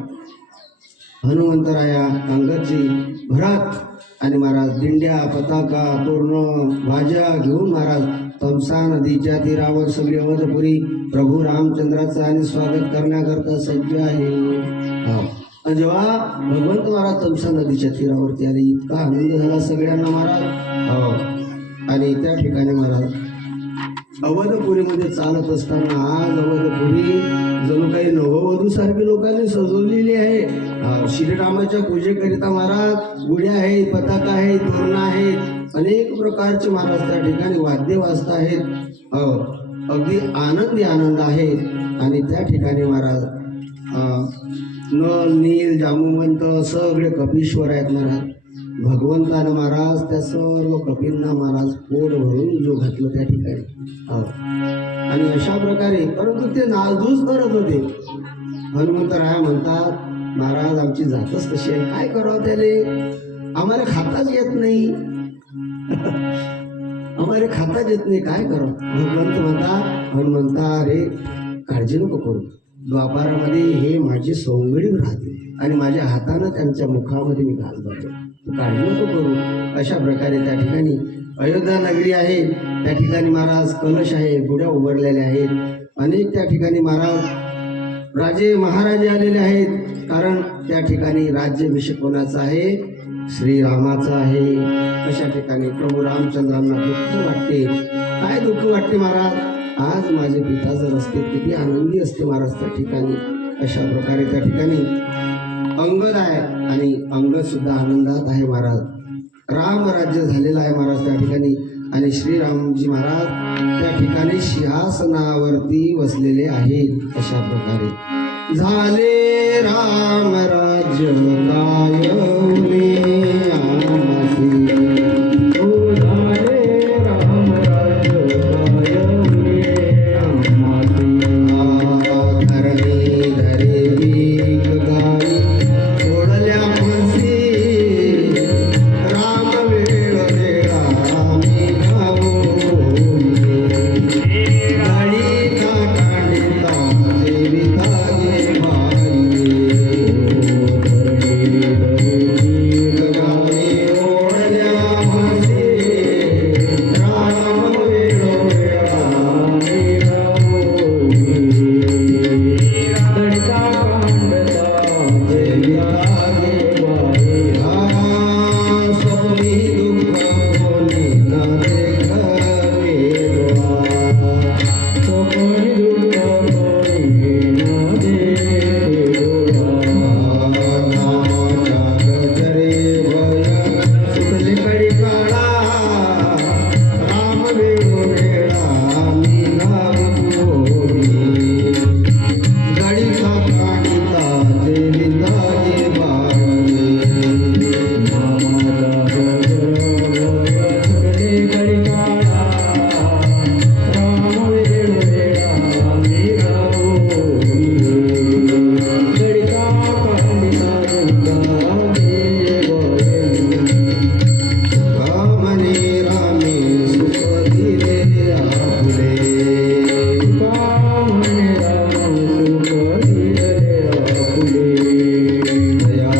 हनुमंतराया, अंगदजी, भरत आणि महाराज दिंड्या, पताका, तोरणं, भाज्या घेऊन महाराज तमसा नदीच्या तीरावर सगळी अवधपुरी प्रभू रामचंद्राचं आणि स्वागत करण्याकरता सज्ज आहे. आणि जेव्हा भगवंत महाराज तमसा नदीच्या तीरावरती आले, इतका आनंद झाला सगळ्यांना महाराज. आणि त्या ठिकाणी महाराज अवधपुरीमध्ये चालत असताना, आज अवधपुरी जणू काही नववधू सारखी लोकांनी सजवलेली आहे. श्रीरामाच्या पूजेकरिता महाराज गुढ्या आहेत, पताका आहेत, तोरणं आहेत, अनेक प्रकारचे महाराज त्या ठिकाणी वाद्य वाजत आहेत. अगदी आनंद आहे. आणि त्या ठिकाणी महाराज नल नील जामुवंत सगळे कपीश्वर आहेत महाराज. भगवंतानं महाराज त्या सर्व कपींना महाराज पोट भरून जो घातलं त्या ठिकाणी. आणि अशा प्रकारे, परंतु ते नाजूस करत होते. हनुमंतराया म्हणतात, महाराज आमची जातच कशी आहे, काय करावं त्याले, आम्हाला खाताच येत नाही. आम्हाला खाताच येत नाही, काय करावं. भगवंत म्हणतात, हनुमंता रे काळजी नको करू, द्वापारामध्ये हे माझे सौंगडी राहते आणि माझ्या हातानं त्यांच्या मुखामध्ये मी घालतो, काळजी नको करू. अशा प्रकारे त्या ठिकाणी अयोध्या नगरी आहे. त्या ठिकाणी महाराज कलश आहे, गुढ्या उभारलेल्या आहेत. अनेक त्या ठिकाणी महाराज राजे महाराजे आलेले आहेत, कारण त्या ठिकाणी राज्याभिषेक कोणाचा आहे, श्रीरामाचा आहे. अशा ठिकाणी प्रभू रामचंद्रांना दुःख वाटते. काय दुःख वाटते महाराज, आज माझे पिता जर असते किती आनंदी असते महाराज त्या ठिकाणी. अशा प्रकारे त्या ठिकाणी अंगद आहे आणि अंगद सुद्धा आनंदात आहे महाराज. राम राज्य झालेलं आहे महाराज त्या ठिकाणी. आणि श्रीरामजी महाराज त्या ठिकाणी सिंहासनावरती बसलेले आहेत. अशा प्रकारे झाले राम राज्य कायमी आमासी. ओ झाले राम राज्य कायमी आम्हासी. धरणी धरे भीक गाई सोडल्या फसी. राम वेळ वेळा आम्ही गावोनी. गाडीचा काढिता सेविता गे बाई. भीक गाई ओढल्या फसी. राम वेळ वेळा आम्ही गावोनी. दडका कांडता सेविता गे बाई. स्वामी दुःख कोणी न देखवे डोळा. सोपणी दुःख कोणी न देवा. नामाच्या गजरे भय सुटले कडी काळा. राम वेळो वेळा आम्ही गावोनी. गडीचा काढिता देविता गे बाई. नामाचा गजर सुटले कडी काळा. राम वेळ वेळा आम्ही गावोनी. दडका कांडिता दुःखा देवयनी. रामने रामे सुख दिले आपुले. कामने राम सुख दिले आपुले. दया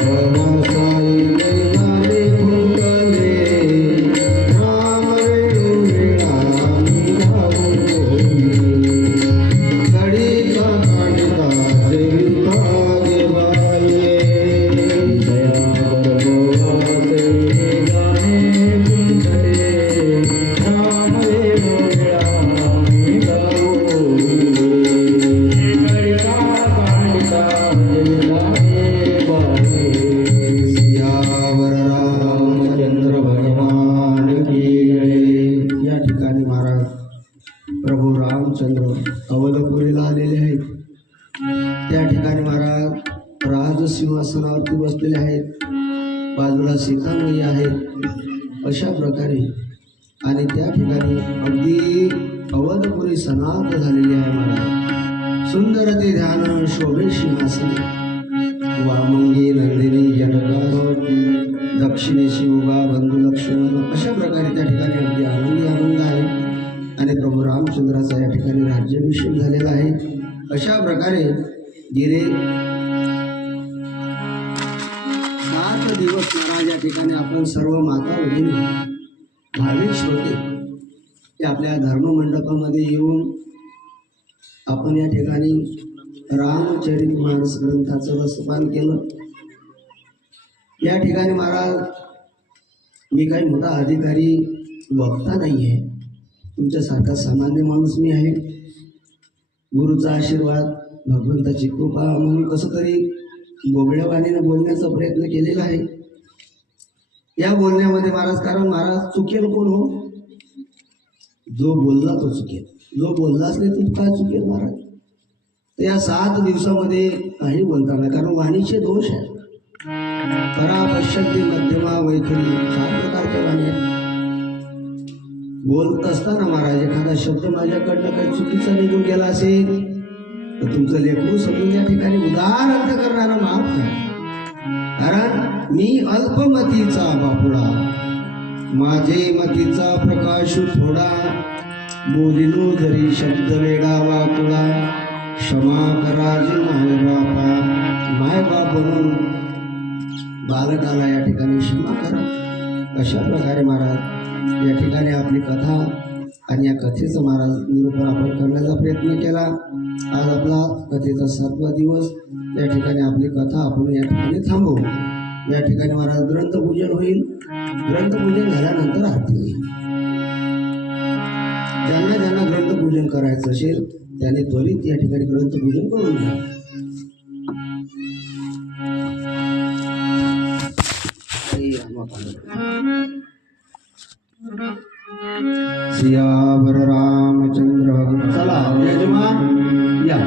गर्भवासाई नैनाने फुंकले. राम वेळो वेळा आम्ही गावोनी. गडीचा काढिता देविता गे बाई. दया गर्भवासे गाणे कुंठले. राम वेळ वेळा आम्ही गावोनी. गडीचा कांडिता देविता गे बाई. सियावर रामचंद्र भगवान की जय. या ठिकाणी महाराज प्रभू रामचंद्र अवधपुरीला आलेले आहेत. त्या ठिकाणी महाराज राजसिंहासनावरती बसलेले आहेत. बाजूला सीतामाई आहेत. अशा प्रकारे आणि त्या ठिकाणी अगदी अवधपुरी सनात झालेली आहे महाराज. सुंदर ते ध्यान शोभे सिंहासने. वामंगी नंदिनी जनकावती. दक्षिणेशी उभा बंधू लक्ष्मण. अशा प्रकारे त्या ठिकाणी अगदी आनंद आहे. आणि प्रभू रामचंद्राचा या ठिकाणी राज्याभिषेक झालेला आहे. अशा प्रकारे गेले 7 दिवस महाराज या ठिकाणी आपण सर्व माता भगिनी भाविक श्रोते ते आपल्या धर्ममंडपामध्ये येऊन आपण या ठिकाणी रामचरित मानस ग्रंथाचं रसपान केलं. या ठिकाणी महाराज मी काही मोठा अधिकारी वक्ता नाही आहे, तुमच्यासारखा सामान्य माणूस मी आहे. गुरुचा आशीर्वाद, भगवंताची कृपा म्हणून कसं तरी बोबड्या वाणीने बोलण्याचा प्रयत्न केलेला आहे. या बोलण्यामध्ये महाराज, कारण महाराज चुकेल कोण हो? जो बोलला तो चुकेल, जो बोललाच नाही तो काय चुकेल महाराज? तर या 7 दिवसामध्ये काही बोलता नाही, कारण वाणीचे दोष आहेत. परा पश्यंती मध्यमा वैखरी 4 प्रकारच्या वाणी आहेत. बोलत असताना महाराज एखादा शब्द माझ्याकडनं काही चुकीचा निघून गेला असेल तर तुमचं लेकरू समजून या ठिकाणी उदार अर्थ करणारा माफ आहे. कारण मी अल्पमतीचा बापुडा, माझे मतीचा प्रकाश थोडा, बोलिनो जरी शब्द वेडा वाकुळा, क्षमा कराजी मायबापा. मायबाप म्हणून बालकाला या ठिकाणी क्षमा करा. अशा प्रकारे महाराज या ठिकाणी आपली कथा आणि या कथेचं महाराज निरूपण आपण करण्याचा प्रयत्न केला. आज आपला कथेचा 7वा दिवस. या ठिकाणी आपली कथा आपण या ठिकाणी थांबवू. या ठिकाणी महाराज ग्रंथपूजन होईल. ग्रंथपूजन झाल्यानंतर आरती होईल. ज्यांना ज्यांना ग्रंथपूजन करायचं असेल त्याने त्वरित या ठिकाणी ग्रंथपूजन करून घ्या. सियावर रामचंद्र भगवान. चला यजमान या.